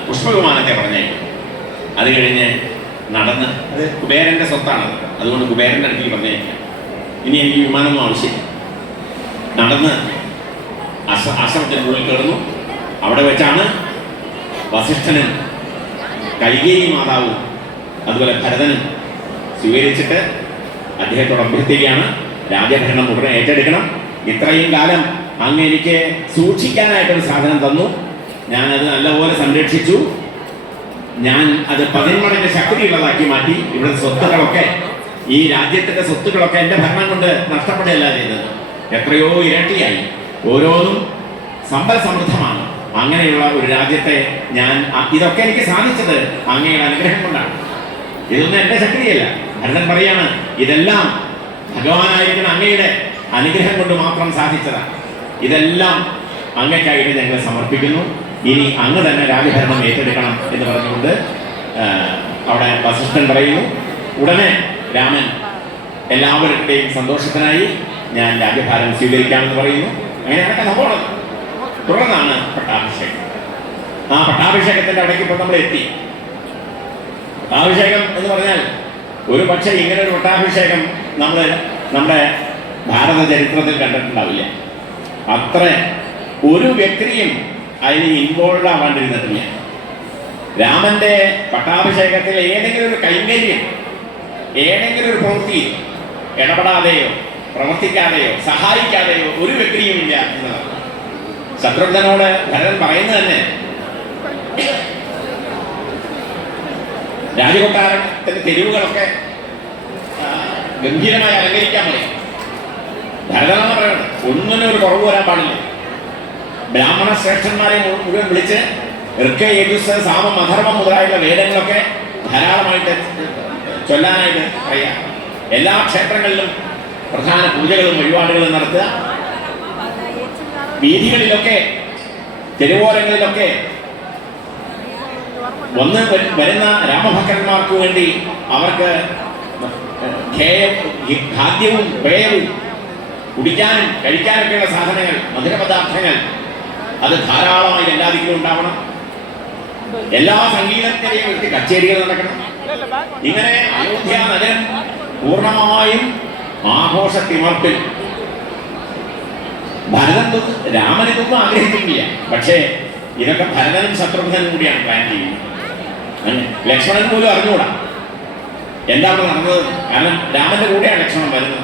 പുഷ്പവിമാനത്തെ പറഞ്ഞേക്കും. അത് കഴിഞ്ഞ് നടന്ന്, അത് കുബേരന്റെ സ്വത്താണ്, അതുകൊണ്ട് കുബേരന്റെ അടുത്തേക്ക് പറഞ്ഞേക്കാം. ഇനി എനിക്ക് വിമാനമൊന്നും ആവശ്യമില്ല. നടന്ന് ആശ്രമത്തിനുള്ളിൽ കയറുന്നു. അവിടെ വെച്ചാണ് വസിഷ്ഠനും കൈകേയി മാതാവും അതുപോലെ ഭരതനും സ്വീകരിച്ചിട്ട് അദ്ദേഹത്തോട് അഭ്യർത്ഥിക്കുകയാണ്, രാജഭരണം ഉടനെ ഏറ്റെടുക്കണം. ഇത്രയും കാലം അങ്ങ് എനിക്ക് സൂക്ഷിക്കാനായിട്ടൊരു സാധനം തന്നു, ഞാനത് നല്ലപോലെ സംരക്ഷിച്ചു, ഞാൻ അത് 10 മടങ്ങ് ശക്തിയുള്ളതാക്കി മാറ്റി. ഇവിടെ സ്വത്തുക്കളൊക്കെ, ഈ രാജ്യത്തിന്റെ സ്വത്തുക്കളൊക്കെ എൻ്റെ ഭരണം കൊണ്ട് നഷ്ടപ്പെടുകയല്ല ചെയ്തത്, എത്രയോ ഇരട്ടിയായി, ഓരോന്നും സമ്പൽ സമൃദ്ധമാണ്. അങ്ങനെയുള്ള ഒരു രാജ്യത്തെ ഇതൊക്കെ എനിക്ക് സാധിച്ചത് അങ്ങയുടെ അനുഗ്രഹം കൊണ്ടാണ്, ഇതൊന്നും എൻ്റെ ശക്തിയല്ല. ഭരതൻ പറയാണ്, ഇതെല്ലാം ഭഗവാനായിരിക്കുന്ന അങ്ങയുടെ അനുഗ്രഹം കൊണ്ട് മാത്രം സാധിച്ചതാണ്, ഇതെല്ലാം അങ്ങയ്ക്കായിട്ട് ഞങ്ങൾ സമർപ്പിക്കുന്നു, ഇനി അങ്ങ് തന്നെ രാജഭരണം ഏറ്റെടുക്കണം എന്ന് പറഞ്ഞുകൊണ്ട് അവിടെ വസിഷ്ഠൻ പറയുന്നു. ഉടനെ രാമൻ എല്ലാവരുടെയും സന്തോഷത്തിനായി ഞാൻ രാജ്യഭാരം സ്വീകരിക്കാമെന്ന് പറയുന്നു. അങ്ങനെയാണ് കഥ പോണത്. തുടർന്നാണ് പട്ടാഭിഷേകം. ആ പട്ടാഭിഷേകത്തിന്റെ അവിടേക്ക് ഇപ്പോൾ നമ്മൾ എത്തി. പട്ടാഭിഷേകം എന്ന് പറഞ്ഞാൽ ഒരു പക്ഷേ ഇങ്ങനെ ഒരു പട്ടാഭിഷേകം നമ്മൾ നമ്മുടെ ഭാരത ചരിത്രത്തിൽ കണ്ടിട്ടുണ്ടാവില്ല. അത്ര ഒരു വ്യക്തിയും അതിന് ഇൻവോൾവ് ആവാണ്ടിരുന്നിട്ടില്ല. രാമന്റെ പട്ടാഭിഷേകത്തിൽ ഏതെങ്കിലും ഒരു കൈങ്കര്യം, ഏതെങ്കിലും ഒരു പ്രവൃത്തി ഇടപെടാതെയോ പ്രവർത്തിക്കാതെയോ സഹായിക്കാതെയോ ഒരു വ്യക്തിയും ഇല്ല എന്നതാണ്. ശത്രുഘ്നനോട് ഭരതൻ പറയുന്നത് തന്നെ, രാജകൊട്ടാരത്തിന്റെ തെരുവുകളൊക്കെ ഗംഭീരമായി അലങ്കരിക്കാൻ പറയും. ഭരതനാണ് പറയുന്നത്, ഒന്നിനും ഒരു കുറവ് വരാൻ പാടില്ല. ബ്രാഹ്മണ ശ്രേഷ്ഠന്മാരെ മുഴുവൻ വിളിച്ച് സാമം അധർമ്മം മുതലായുള്ള വേദങ്ങളൊക്കെ ധാരാളമായിട്ട് ചൊല്ലാനായിട്ട് പറയാം. എല്ലാ ക്ഷേത്രങ്ങളിലും പ്രധാന പൂജകളും വഴിപാടുകളും നടത്തുക. വീഥികളിലൊക്കെ തെരുവോരങ്ങളിലൊക്കെ വന്ന് വരുന്ന രാമഭക്തന്മാർക്ക് വേണ്ടി അവർക്ക് ഖാദ്യവും പേയവും കുടിക്കാനും കഴിക്കാനൊക്കെയുള്ള സാധനങ്ങൾ, മധുരപദാർത്ഥങ്ങൾ അത് ധാരാളമായി എല്ലാ ദിക്കിലും ഉണ്ടാവണം. എല്ലാ സംഗീതത്തിനെയും വ്യക്തി കച്ചേരികൾ നടക്കണം. ഇങ്ങനെ അയോധ്യ നഗരം പൂർണ്ണമായും ആഘോഷത്തിമർപ്പിൽ. രാമൻ ഇതൊന്നും ആഗ്രഹിച്ചിട്ടില്ല, പക്ഷേ ഇതൊക്കെ ഭരതനും ശത്രുഘ്നനും കൂടിയാണ് പ്ലാൻ ചെയ്യുന്നത്. ലക്ഷ്മണൻ പോലും അറിഞ്ഞുകൂടാ എന്താണ് നടന്നത്, കാരണം രാമന്റെ കൂടെയാണ് ലക്ഷ്മണൻ വരുന്നത്.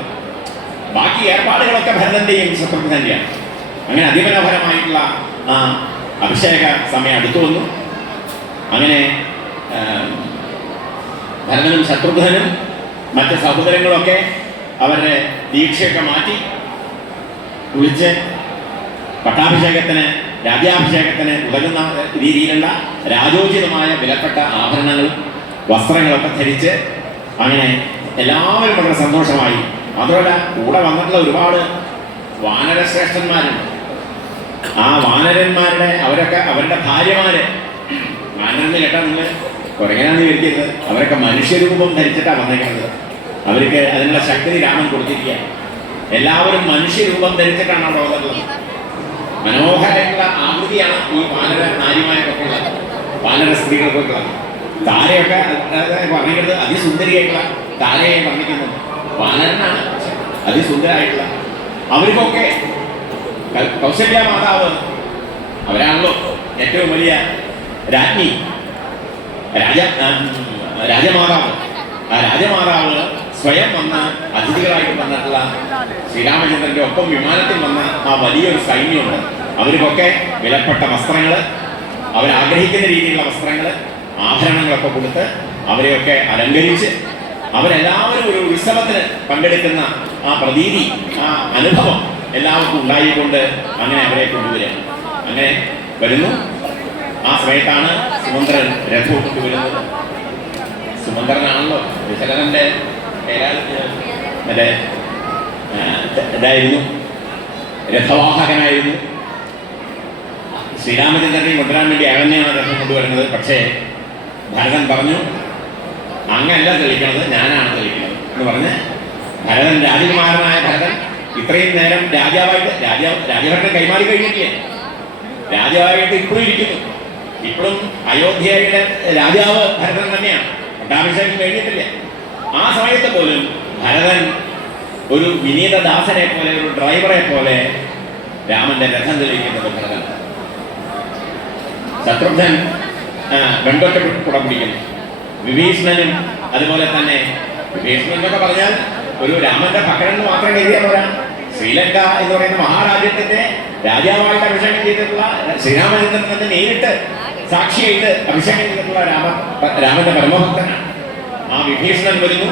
ബാക്കി ഏർപ്പാടുകളൊക്കെ ഭരതന്റെയും ശത്രുഘ്നന്റെയാണ്. അങ്ങനെ അതിമനോഹരമായിട്ടുള്ള അഭിഷേക സമയം അടുത്തു വന്നു. അങ്ങനെ ഭരതനും ശത്രുഘ്നനും മറ്റ് സഹോദരങ്ങളൊക്കെ അവരുടെ ദീക്ഷയൊക്കെ മാറ്റി കുളിച്ച് പട്ടാഭിഷേകത്തിന്, രാജ്യാഭിഷേകത്തിന് ഉതകുന്ന രീതിയിലുള്ള രാജോചിതമായ വിലപ്പെട്ട ആഭരണങ്ങളും വസ്ത്രങ്ങളൊക്കെ ധരിച്ച് അങ്ങനെ എല്ലാവരും വളരെ സന്തോഷമായി. അതുപോലെ കൂടെ വന്നിട്ടുള്ള ഒരുപാട് വാനരശ്രേഷ്ഠന്മാരുണ്ട്. ആ വാനരന്മാരുടെ അവരൊക്കെ അവരുടെ ഭാര്യമാര്, വാനരെന്ന് കേട്ടാൽ നിങ്ങൾ കുറേനാന്ന് വിചാരിക്കരുത്, അവരൊക്കെ മനുഷ്യരൂപം ധരിച്ചിട്ടാണ് വന്നേക്കുന്നത്. അവർക്ക് അതിനുള്ള ശക്തി രാമൻ കൊടുത്തിരിക്കുക. എല്ലാവരും മനുഷ്യരൂപം ധരിച്ചിട്ടാണ് അവിടെ വന്നിട്ടുള്ളത്. മനോഹരമായിട്ടുള്ള ആകൃതിയാണ് ഈ വാനര നാരിമാർക്കൊക്കെ ഉള്ളത്, വാനര സ്ത്രീകൾക്കൊക്കെ ഉള്ളത്. താരയൊക്കെ പറഞ്ഞിട്ടുള്ളത് അതിസുന്ദരിയായിട്ടുള്ള താരയെ വർണ്ണിക്കുന്നത്. വാനരനാണ് അതിസുന്ദരായിട്ടുള്ള. അവർക്കൊക്കെ കൗസല്യ മാതാവ്, അവരാണല്ലോ ഏറ്റവും വലിയ രാജ്ഞി, രാജമാതാവ്. ആ രാജമാതാവ് സ്വയം വന്ന അതിഥികളായിട്ട് വന്നിട്ടുള്ള ശ്രീരാമചന്ദ്രന്റെ ഒപ്പം വിമാനത്തിൽ വന്ന ആ വലിയൊരു സൈന്യമുണ്ട്. അവർക്കൊക്കെ വിലപ്പെട്ട വസ്ത്രങ്ങൾ, അവരാഗ്രഹിക്കുന്ന രീതിയിലുള്ള വസ്ത്രങ്ങൾ, ആഭരണങ്ങളൊക്കെ കൊടുത്ത് അവരെയൊക്കെ അലങ്കരിച്ച് അവരെല്ലാവരും ഒരു ഉത്സവത്തിന് പങ്കെടുക്കുന്ന ആ പ്രതീതി, ആ അനുഭവം എല്ലാവർക്കും ഉണ്ടായിക്കൊണ്ട് അങ്ങനെ അവരെ കൊണ്ടുവരിക. അങ്ങനെ വരുന്നു. ആ സമയത്താണ് സുമന്ത്രൻ രഥവും കൊണ്ടുവരുന്നത്. സുമന്ത്രനാണല്ലോ ദശരഥന്റെ മറ്റേ ഇതായിരുന്നു, രഥവാഹകനായിരുന്നു. ശ്രീരാമചന്ദ്രനെയും കൊണ്ടുവരാൻ വേണ്ടി അകന്നെയാണ് രഥം കൊണ്ടുവരുന്നത്. പക്ഷേ ഭരതൻ പറഞ്ഞു, അങ്ങല്ല തെളിക്കുന്നത്, ഞാനാണ് തെളിക്കുന്നത് എന്ന് പറഞ്ഞ് ഭരതൻ, രാജകുമാരനായ ഭരതൻ ഇത്രയും നേരം രാജഭരണം കൈമാറി കഴിഞ്ഞിട്ടില്ലേ? രാജാവായിട്ട് ഇപ്പോഴും ഇരിക്കുന്നു. ഇപ്പോഴും അയോധ്യയുടെ രാജാവ് ഭരതൻ തന്നെയാണ്. പട്ടാഭിഷേകം കഴിഞ്ഞിട്ടില്ല. ആ സമയത്ത് പോലും ഭരതൻ ഒരു വിനീതദാസനെ പോലെ, ഒരു ഡ്രൈവറെ പോലെ രാമന്റെ രഥം തെളിയിക്കുന്നത് ഭരതൻ. ശത്രുഘ്നൻ വെണ്ടൊറ്റ കുടം പിടിക്കുന്നു. വിഭീഷണനും അതുപോലെ തന്നെ. വിഭീഷണൻ എന്നൊക്കെ പറഞ്ഞാൽ ഒരു രാമന്റെ ഭക്തനെന്ന് മാത്രം എഴുതിയാൽ പോരാ. ശ്രീലങ്ക എന്ന് പറയുന്ന മഹാരാജ്യത്തിന്റെ രാജാവായിട്ട് അഭിഷേകം ചെയ്തിട്ടുള്ള ശ്രീരാമചന്ദ്രൻ തന്നെ നേരിട്ട് സാക്ഷിയായിട്ട് അഭിഷേകം ചെയ്തിട്ടുള്ള രാമന്റെ പരമഭക്തനാണ്. ആ വിഭീഷണൻ വരുന്നു,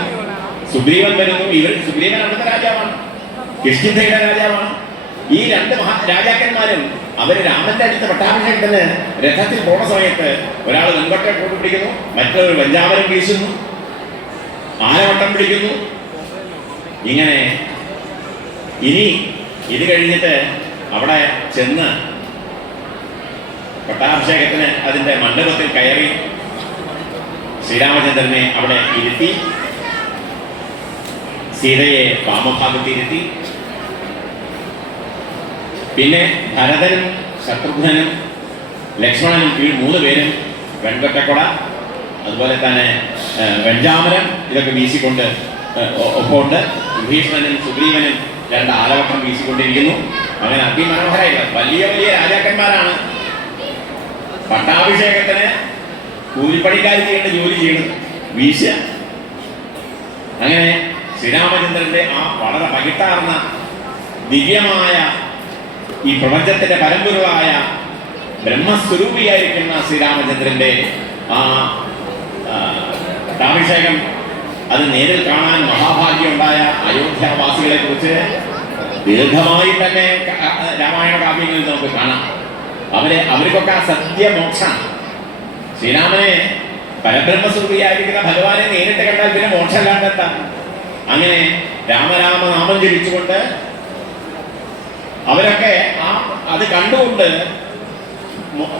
സുഗ്രീവൻ വരുന്നു. സുഗ്രീവൻ അവിടുത്തെ രാജാവാണ്, കിഷ്കിന്ധയുടെ രാജാവാണ്. ഈ രണ്ട് രാജാക്കന്മാരും അവര് രാമന്റെ അടുത്ത പട്ടാഭിഷേകത്തിന് രഥത്തിൽ പോണ സമയത്ത് ഒരാൾ വെൺകൊട്ടെ കൂട്ടി പിടിക്കുന്നു, മറ്റൊരു വെഞ്ചാമരം വീശുന്നു, ആനവട്ടം പിടിക്കുന്നു. ഇങ്ങനെ ഇനി ഇത് കഴിഞ്ഞിട്ട് അവിടെ ചെന്ന് പട്ടാഭിഷേകത്തിന് അതിന്റെ മണ്ഡപത്തിൽ കയറി ശ്രീരാമചന്ദ്രനെ അവിടെ ഇരുത്തി, സീതയെ വാമഭാഗത്തിരുത്തി. പിന്നെ ഭരതനും ശത്രുഘ്നനും ലക്ഷ്മണനും ഈ 3 പേരും വെൺകൊറ്റക്കൊട, അതുപോലെ തന്നെ വെഞ്ചാമരം ഇതൊക്കെ വീശിക്കൊണ്ട് ഒപ്പമുണ്ട്. വിഭീഷണനും സുഗ്രീവനും 2 ആലവട്ടം വീശിക്കൊണ്ടിരിക്കുന്നു. അങ്ങനെ അതിമനോഹരമായില്ല. വലിയ വലിയ രാജാക്കന്മാരാണ് പട്ടാഭിഷേകത്തിന് കൂലിപ്പണിക്കാർ ചെയ്യേണ്ട ജോലി ചെയ്യുന്നത്, വീശ. അങ്ങനെ ശ്രീരാമചന്ദ്രന്റെ ആ വളരെ പകിട്ടാർന്ന ദിവ്യമായ ഈ പ്രപഞ്ചത്തിന്റെ പരമ്പൊരുളായ ബ്രഹ്മസ്വരൂപിയായിരിക്കുന്ന ശ്രീരാമചന്ദ്രന്റെ ആ പട്ടാഭിഷേകം അത് നേരിൽ കാണാൻ മഹാഭാഗ്യമുണ്ടായ അയോധ്യാവാസികളെ കുറിച്ച് ദീർഘമായി തന്നെ രാമായണ കാവ്യങ്ങളിൽ നമുക്ക് കാണാം. അവർക്കൊക്കെ ആ സത്യമോക്ഷം, ശ്രീരാമനെ പരബ്രഹ്മസ്വരൂപിയായിരിക്കുന്ന ഭഗവാനെ നേരിട്ട് കണ്ടാൽ പിന്നെ മോക്ഷമല്ലാണ്ട് എന്താ? അങ്ങനെ രാമരാമ നാമം ജപിച്ചുകൊണ്ട് അവരൊക്കെ അത് കണ്ടുകൊണ്ട്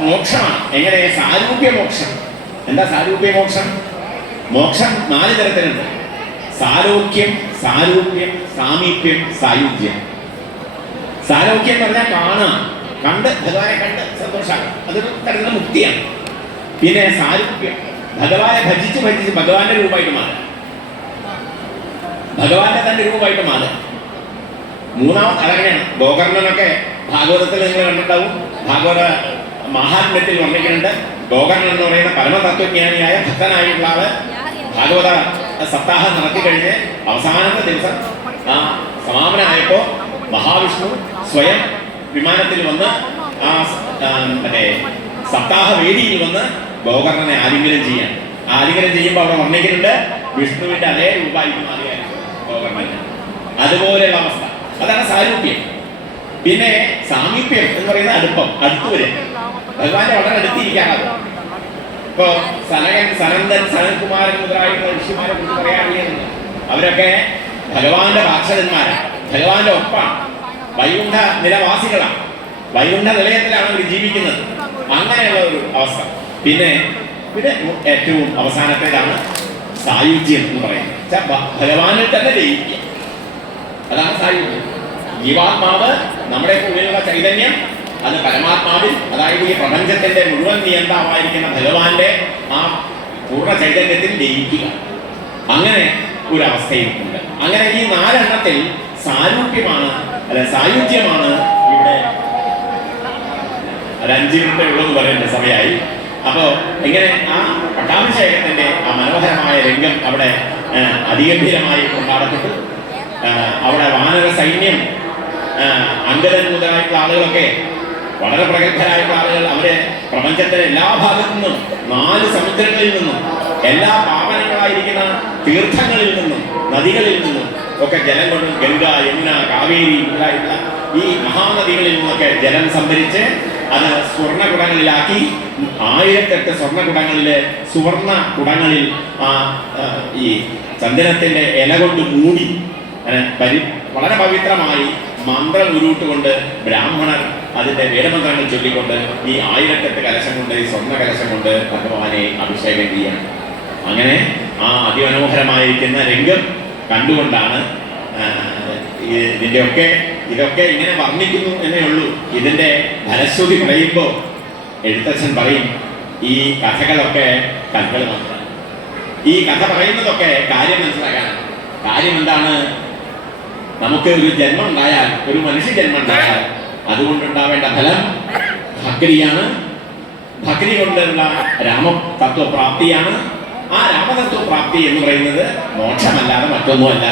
മോക്ഷമാണ്. എങ്ങനെ? സാരൂപ്യമോക്ഷം. എന്താ സാരൂപ്യമോക്ഷം? മോക്ഷം 4 തരത്തിലുണ്ട്. സാരോഗ്യം, സാരൂപ്യം, സാമീപ്യം, സായുജ്യം. സാരോഗ്യം എന്ന് പറഞ്ഞാൽ കാണുക, കണ്ട് ഭഗവാനെ കണ്ട് സന്തോഷമാണ്, അതൊരു തരത്തിലുള്ള മുക്തിയാണ്. പിന്നെ സാരൂപ്യം, ഭഗവാനെ ഭജിച്ച് ഭഗവാന്റെ രൂപമായിട്ട് മാറുക, ഭഗവാന്റെ തന്നെ രൂപമായിട്ട് മാറുക. മൂന്നാമത് അതങ്ങനെയാണ്. ഗോകർണനൊക്കെ ഭാഗവതത്തിൽ നിങ്ങൾ കണ്ടിട്ടുണ്ടാവും. ഭാഗവത മഹാത്മ്യത്തിൽ വർണ്ണിക്കുന്നുണ്ട്. ഗോകർണൻ എന്ന് പറയുന്ന പരമതത്വജ്ഞാനിയായ ഭക്തനായിട്ടുള്ള ആള് ഭാഗവത സപ്താഹം നടത്തിക്കഴിഞ്ഞ് അവസാനത്തെ ദിവസം സമാപനമായപ്പോ മഹാവിഷ്ണു സ്വയം വിമാനത്തിൽ വന്ന് മറ്റേ സപ്താഹ വേദിയിൽ വന്ന് ഗോകർണനെ ആലിംഗനം ചെയ്യാൻ. ആലിംഗനം ചെയ്യുമ്പോൾ അവിടെ വർണ്ണിക്കുന്നുണ്ട് വിഷ്ണുവിന്റെ അതേ രൂപമായിട്ട് മാറിയാൽ ഗോകർണന്. അതുപോലെയുള്ള അവസ്ഥ, അതാണ് സാരൂപ്യം. പിന്നെ സാമീപ്യം എന്ന് പറയുന്ന അടുപ്പം, അടുത്തുവരെ ഭഗവാന്റെ വളരെ അടുത്തിരിക്കാനാകും. ഇപ്പോ സനന്ദൻ, സനൽകുമാരൻ മുതലായിട്ടുള്ള ഋഷിമാരെ കുറിച്ച് പറയാറില്ലെന്ന്. അവരൊക്കെ ഭഗവാന്റെ ഭാഷകന്മാരാണ്, ഭഗവാന്റെ ഒപ്പാണ്, വൈകുണ്ഠ നിലവാസികളാണ്, വൈകുണ്ഠ നിലയത്തിലാണ് അവർ ജീവിക്കുന്നത്. അങ്ങനെയുള്ള ഒരു അവസ്ഥ. പിന്നെ ഏറ്റവും അവസാനത്തേതാണ് സായുജ്യം എന്ന് പറയുന്നത്. ഭഗവാനിൽ തന്നെ ലയിക്കുക, അതാണ് സായുജ്യം. ജീവാത്മാവ്, നമ്മുടെ ഉള്ളിലുള്ള ചൈതന്യം, അത് പരമാത്മാവിൽ, അതായത് ഈ പ്രപഞ്ചത്തിന്റെ മുഴുവൻ നിയന്ത്രണമായിരിക്കുന്ന ഭഗവാന്റെ ആ പൂർണ്ണ ചൈതന്യത്തിൽ ലയിക്കുക. അങ്ങനെ ഒരു അവസ്ഥയുണ്ട്. അങ്ങനെ ഈ 4 എണ്ണത്തിൽ സാരൂപ്യമാണ്, സായുജ്യമാണ് ഇവിടെ. ഒരു 5 മിനിറ്റ് ഉള്ളെന്ന് പറയേണ്ട സമയമായി. അപ്പോ ഇങ്ങനെ ആ പട്ടാഭിഷേകത്തിന്റെ ആ മനോഹരമായ രംഗം അവിടെ അതിഗംഭീരമായി കൊണ്ടാടപ്പെട്ടു. അവിടെ വാനര സൈന്യം, അംഗദൻ മുതലായിട്ടുള്ള ആളുകളൊക്കെ വളരെ പ്രഗത്ഭരായിട്ടുള്ള ആളുകൾ, അവരെ പ്രപഞ്ചത്തിന്റെ എല്ലാ ഭാഗത്തു നിന്നും, 4 സമുദ്രങ്ങളിൽ നിന്നും, എല്ലാ പാവനങ്ങളായിരിക്കുന്ന തീർത്ഥങ്ങളിൽ നിന്നും, നദികളിൽ നിന്നും ഒക്കെ ജലം കൊണ്ട്, ഗംഗ, യമുന, കാവേരി മുതലായിട്ടുള്ള ഈ മഹാനദികളിൽ നിന്നൊക്കെ ജലം സംഭരിച്ച് അത് സ്വർണ്ണ കുടങ്ങളിലാക്കി 1008 സ്വർണ്ണ കുടങ്ങളില്, സുവർണ കുടങ്ങളിൽ ഈ ചന്ദനത്തിന്റെ ഇല കൊണ്ട് മൂടി വളരെ പവിത്രമായി മന്ത്രം ഉരുട്ടുകൊണ്ട് ബ്രാഹ്മണർ അതിന്റെ വേദമന്ത്രങ്ങൾ ചൊല്ലിക്കൊണ്ട് ഈ 1008 കലശം കൊണ്ട്, ഈ സ്വർണ്ണ കലശം കൊണ്ട് ഭഗവാനെ അഭിഷേകം ചെയ്യാൻ. അങ്ങനെ ആ അതിമനോഹരമായിരിക്കുന്ന രംഗം കണ്ടുകൊണ്ടാണ് ഇതൊക്കെ ഇങ്ങനെ വർണ്ണിക്കുന്നു എന്നേ ഉള്ളൂ. ഇതിൻ്റെ ഫലശ്രുതി പറയുമ്പോൾ എഴുത്തച്ഛൻ പറയും, ഈ കഥകളൊക്കെ കഥകൾ മാത്രമാണ്. ഈ കഥ പറയുന്നതൊക്കെ കാര്യം മനസ്സിലാക്കാനാണ്. കാര്യം എന്താണ്? നമുക്ക് ഒരു ജന്മം ഉണ്ടായാൽ, ഒരു മനുഷ്യ ജന്മം ഉണ്ടായാൽ അതുകൊണ്ടുണ്ടാവേണ്ട ഫലം ഭക്തിയാണ്. ഭക്തി കൊണ്ടുള്ള രാമതത്വപ്രാപ്തിയാണ്. ആ രാമതത്വപ്രാപ്തി എന്ന് പറയുന്നത് മോക്ഷമല്ലാതെ മറ്റൊന്നുമല്ല.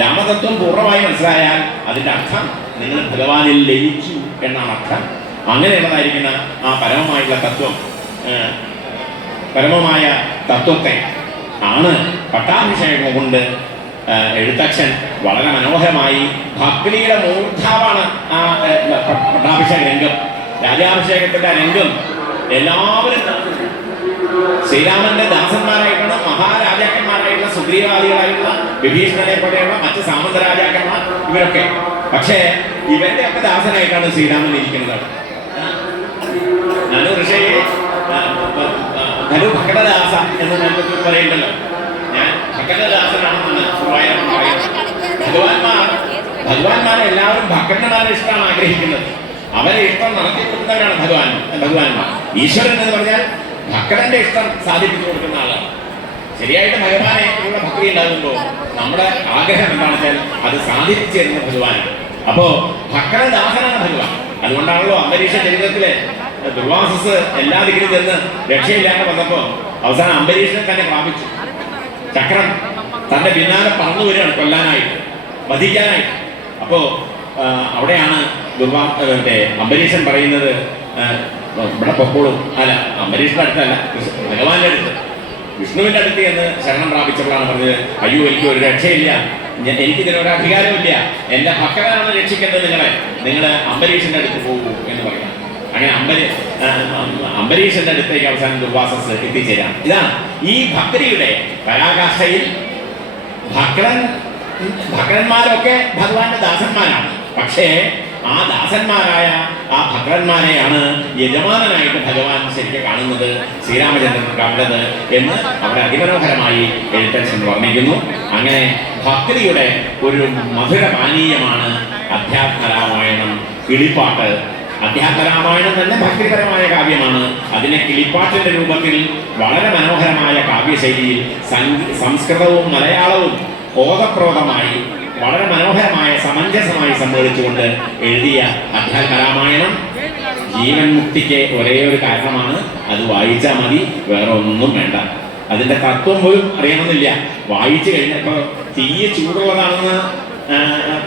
രാമതത്വം പൂർണ്ണമായി മനസ്സിലായാൽ അതിൻ്റെ അർത്ഥം നിങ്ങൾ ഭഗവാനിൽ ലയിച്ചു എന്നാണ് അർത്ഥം. അങ്ങനെയുള്ളതായിരിക്കുന്ന ആ പരമമായ തത്വത്തെ ആണ് പട്ടാഭിഷേകം കൊണ്ട് എഴുത്തച്ഛൻ വളരെ മനോഹരമായി, ഭക്തിയുടെ മൂർധാവാണ് ആ പട്ടാഭിഷേക രംഗം, രാജാഭിഷേകത്തിന്റെ രംഗം. എല്ലാവരും ശ്രീരാമന്റെ ദാസന്മാരായിട്ടുള്ള മഹാരാജാക്കന്മാരായിട്ടുള്ള സുഗ്രീവാദികളായിട്ടുള്ള വിഭീഷണനെ പോലെയുള്ള മറ്റ് സാമന്ത രാജാക്കന്മാർ ഇവരൊക്കെ. പക്ഷേ ഇവരുടെ ഒക്കെ ദാസനായിട്ടാണ് ശ്രീരാമൻ ഇരിക്കുന്നത്. ധനു ഭക്തദാസ എന്ന് നമുക്ക് പറയുന്നല്ലോ. ഞാൻ ഭക്തദാസനാണെന്നാണ് ഭഗവാന്മാരെ എല്ലാവരും ഭക്തന്മാരെ ഇഷ്ടമാണ് ആഗ്രഹിക്കുന്നത്. അവരെ ഇഷ്ടം നടത്തി കൊടുക്കുന്നവരാണ് ഭഗവാന്മാർ. ഈശ്വരൻ എന്ന് പറഞ്ഞാൽ ഭക്തന്റെ ഇഷ്ടം സാധിപ്പിച്ചു കൊടുക്കുന്ന ആളാണ്. ശരിയായിട്ട് ഭഗവാനെ ഉള്ള ഭക്തി ഉണ്ടാകുമ്പോൾ നമ്മുടെ ആഗ്രഹം എന്താണെന്ന് വെച്ചാൽ അത് സാധിപ്പിച്ചു തരുന്ന ഭഗവാനാണ്. അപ്പോ ഭക്തദാസനാണ് ഭഗവാൻ. അതുകൊണ്ടാണല്ലോ അംബരീഷ ചരിത്രത്തിലെ ദുർവാസസ് എല്ലാ ദിക്കിലും ചെന്ന് രക്ഷയില്ലാണ്ട് വന്നപ്പോ അവസാനം അംബരീഷനെ തന്നെ പ്രാപിച്ചു. ചക്രം തന്റെ പിന്നാലെ പറന്നു വരികയാണ് കൊല്ലാനായിട്ട്, വധിക്കാനായിട്ട്. അപ്പോ അവിടെയാണ് അംബരീഷൻ പറയുന്നത്, ഇവിടെ പൊക്കോളും. അല്ല, അംബരീഷിന്റെ അടുത്തല്ല, ഭഗവാന്റെ അടുത്ത്, വിഷ്ണുവിന്റെ അടുത്ത് എന്ന് ശരണം പ്രാപിച്ചപ്പോഴാണ് പറഞ്ഞത്, അയ്യോ എനിക്ക് ഒരു രക്ഷയില്ല, എനിക്കിതിനൊരു അധികാരമില്ല, എന്റെ ഭക്തനാണ് രക്ഷിക്കേണ്ടത്, നിങ്ങൾ അംബരീഷിന്റെ അടുത്ത് പോകൂ എന്ന് പറയാം. അങ്ങനെ അംബരീഷന്റെ അടുത്തേക്ക് അവസാനം ദുർവാസസ് എത്തിച്ചേരാം. ഇതാണ് ഈ ഭക്തിയുടെ പരാകാഷ്ഠയിൽ. ഭക്തന്മാരൊക്കെ ഭഗവാന്റെ ദാസന്മാരാണ്. പക്ഷേ ആ ദാസന്മാരായ ആ ഭക്തന്മാരെയാണ് യജമാനനായിട്ട് ഭഗവാൻ ശരിക്കും കാണുന്നത്, ശ്രീരാമചന്ദ്രൻ കണ്ടത് എന്ന് അവിടെ അതിമനോഹരമായി എഴുത്തച്ഛൻ വർണ്ണിക്കുന്നു. അങ്ങനെ ഭക്തിയുടെ ഒരു മധുരപാനീയമാണ് അധ്യാത്മരാമായണം, കിളിപ്പാട്ട്. അധ്യാത്മരാമായണം തന്നെ ഭക്തിപരമായ കാവ്യമാണ്. അതിനെ കിളിപ്പാട്ടിന്റെ രൂപത്തിൽ വളരെ മനോഹരമായ കാവ്യശൈലിയിൽ സംസ്കൃതവും മലയാളവും ഓതപ്രോതമായി വളരെ മനോഹരമായ സമഞ്ജസമായി സമ്മേളിച്ചുകൊണ്ട് എഴുതിയ അധ്യാത്മരാമായണം ജീവൻ മുക്തിക്ക് ഒരേ ഒരു കാരണമാണ്. അത് വായിച്ചാൽ മതി, വേറെ ഒന്നും വേണ്ട. അതിന്റെ തത്വം പോലും അറിയണമെന്നില്ല. വായിച്ചു കഴിഞ്ഞപ്പോൾ തീയെ ചൂടുള്ളതാണെന്ന്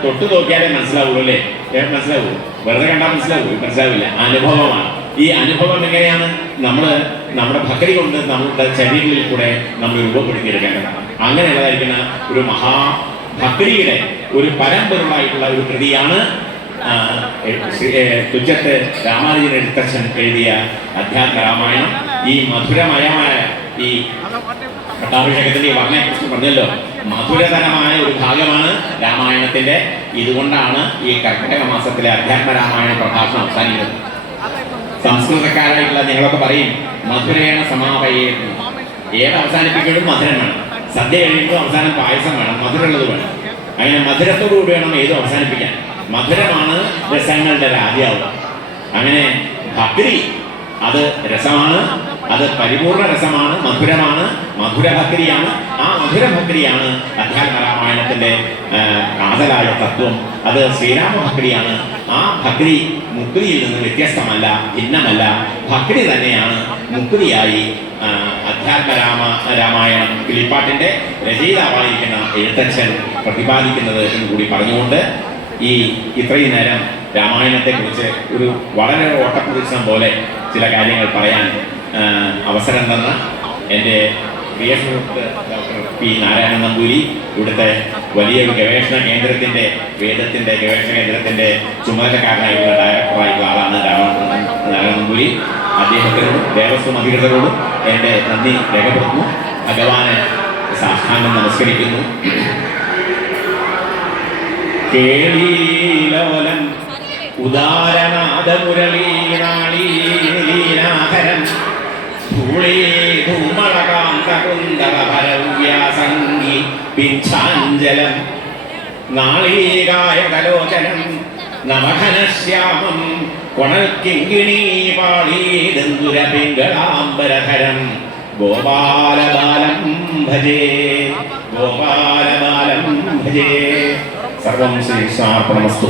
തൊട്ടു നോക്കിയാലേ മനസ്സിലാവൂ. അല്ലേ? മനസ്സിലാവൂ? വെറുതെ കണ്ടാൽ മനസ്സിലാവില്ല. അനുഭവമാണ്. ഈ അനുഭവം എങ്ങനെയാണ് നമ്മുടെ ഭക്തി കൊണ്ട് നമ്മുടെ ശരീരങ്ങളിൽ കൂടെ നമ്മൾ രൂപപ്പെടുത്തിയെടുക്കേണ്ടതാണ്. അങ്ങനെയുള്ളതായിരിക്കുന്ന ഒരു ഭക്തിയുടെ ഒരു പരമ്പരയായിട്ടുള്ള ഒരു കൃതിയാണ് തുഞ്ചത്ത് രാമാനുജൻ എഴുത്തച്ഛൻ എഴുതിയ അധ്യാത്മരാമായണം. ഈ മധുരമയമായ ഈ പട്ടാഭിഷേകത്തിന്റെ വർണ്ണയെക്കുറിച്ച് പറഞ്ഞല്ലോ, മധുരതരമായ ഒരു ഭാഗമാണ് രാമായണത്തിന്റെ. ഇതുകൊണ്ടാണ് ഈ കർക്കിടക മാസത്തിലെ അധ്യാത്മരാമായണ പ്രഭാഷണം അവസാനിക്കുന്നത്. സംസ്കൃതക്കാരായിട്ടുള്ള ഞങ്ങളൊക്കെ പറയും മധുരേണ സമാപയേ. ഏത് അവസാനിപ്പിക്കുമ്പോഴും മധുരം വേണം. സദ്യ കഴിയുമ്പോൾ അവസാനം പായസം വേണം, മധുരമുള്ളത് വേണം. അങ്ങനെ മധുരത്തോടുകൂടി വേണം ഏത് അവസാനിപ്പിക്കാൻ. മധുരമാണ് രസങ്ങളുടെ രാജാവ്. അങ്ങനെ ഭക്തി അത് രസമാണ്, അത് പരിപൂർണ രസമാണ്, മധുരമാണ്, മധുരഭക്തിയാണ്. ആ മധുരഭക്തിയാണ് അധ്യാത്മരാമായണത്തിന്റെ കാതലായ തത്വം. അത് ശ്രീരാമഭക്തിയാണ്. ആ ഭക്തി മുക്തിയിൽ നിന്ന് വ്യത്യസ്തമല്ല, ഭിന്നമല്ല. ഭക്തി തന്നെയാണ് മുക്തിയായി രാമായണം കിളിപ്പാട്ടിന്റെ രചയിതാവായിരിക്കുന്ന എഴുത്തച്ഛൻ പ്രതിപാദിക്കുന്നത് എന്ന് കൂടി പറഞ്ഞുകൊണ്ട് ഇത്രയും നേരം രാമായണത്തെക്കുറിച്ച് ഒരു വളരെ ഓട്ടപ്രദക്ഷിണം പോലെ ചില കാര്യങ്ങൾ പറയാൻ അവസരം തന്ന എൻ്റെ പ്രിയ സുഹൃത്ത് ഡോക്ടർ പി നാരായണൻ നമ്പൂരി, ഇവിടുത്തെ വലിയൊരു ഗവേഷണ കേന്ദ്രത്തിൻ്റെ വേദത്തിൻ്റെ ഗവേഷണ കേന്ദ്രത്തിൻ്റെ ചുമതലക്കാരനായിട്ടുള്ള ഡയറക്ടറായിട്ടുള്ള ആളാണ് നാരായണൻ നമ്പൂരി. അദ്ദേഹത്തിനോടും ദേവസ്വം അധികൃതരോടും എൻ്റെ നന്ദി രേഖപ്പെടുത്തുന്നു. ഭഗവാന് സാഷ്ടാംഗം നമസ്കരിക്കുന്നു. കേളീലോലം ഉദാരനാദമുരളീനാളീനാഹരം ധൂളീധൂമളകാന്തകുന്തളഭരവ്യാസംഗി പിഞ്ചാഞ്ചലം നാളീകായകലോചനം നവഘനശ്യാമം കൊണൽക്കിങ്കിണീ പാളീദന്തുരപിംഗളാംബരധരം ഗോപാലബാലം ഭജേ ഗോപാലബാലം ഭജേ. സർവം ശ്രീകൃഷ്ണാർപ്പണമസ്തു.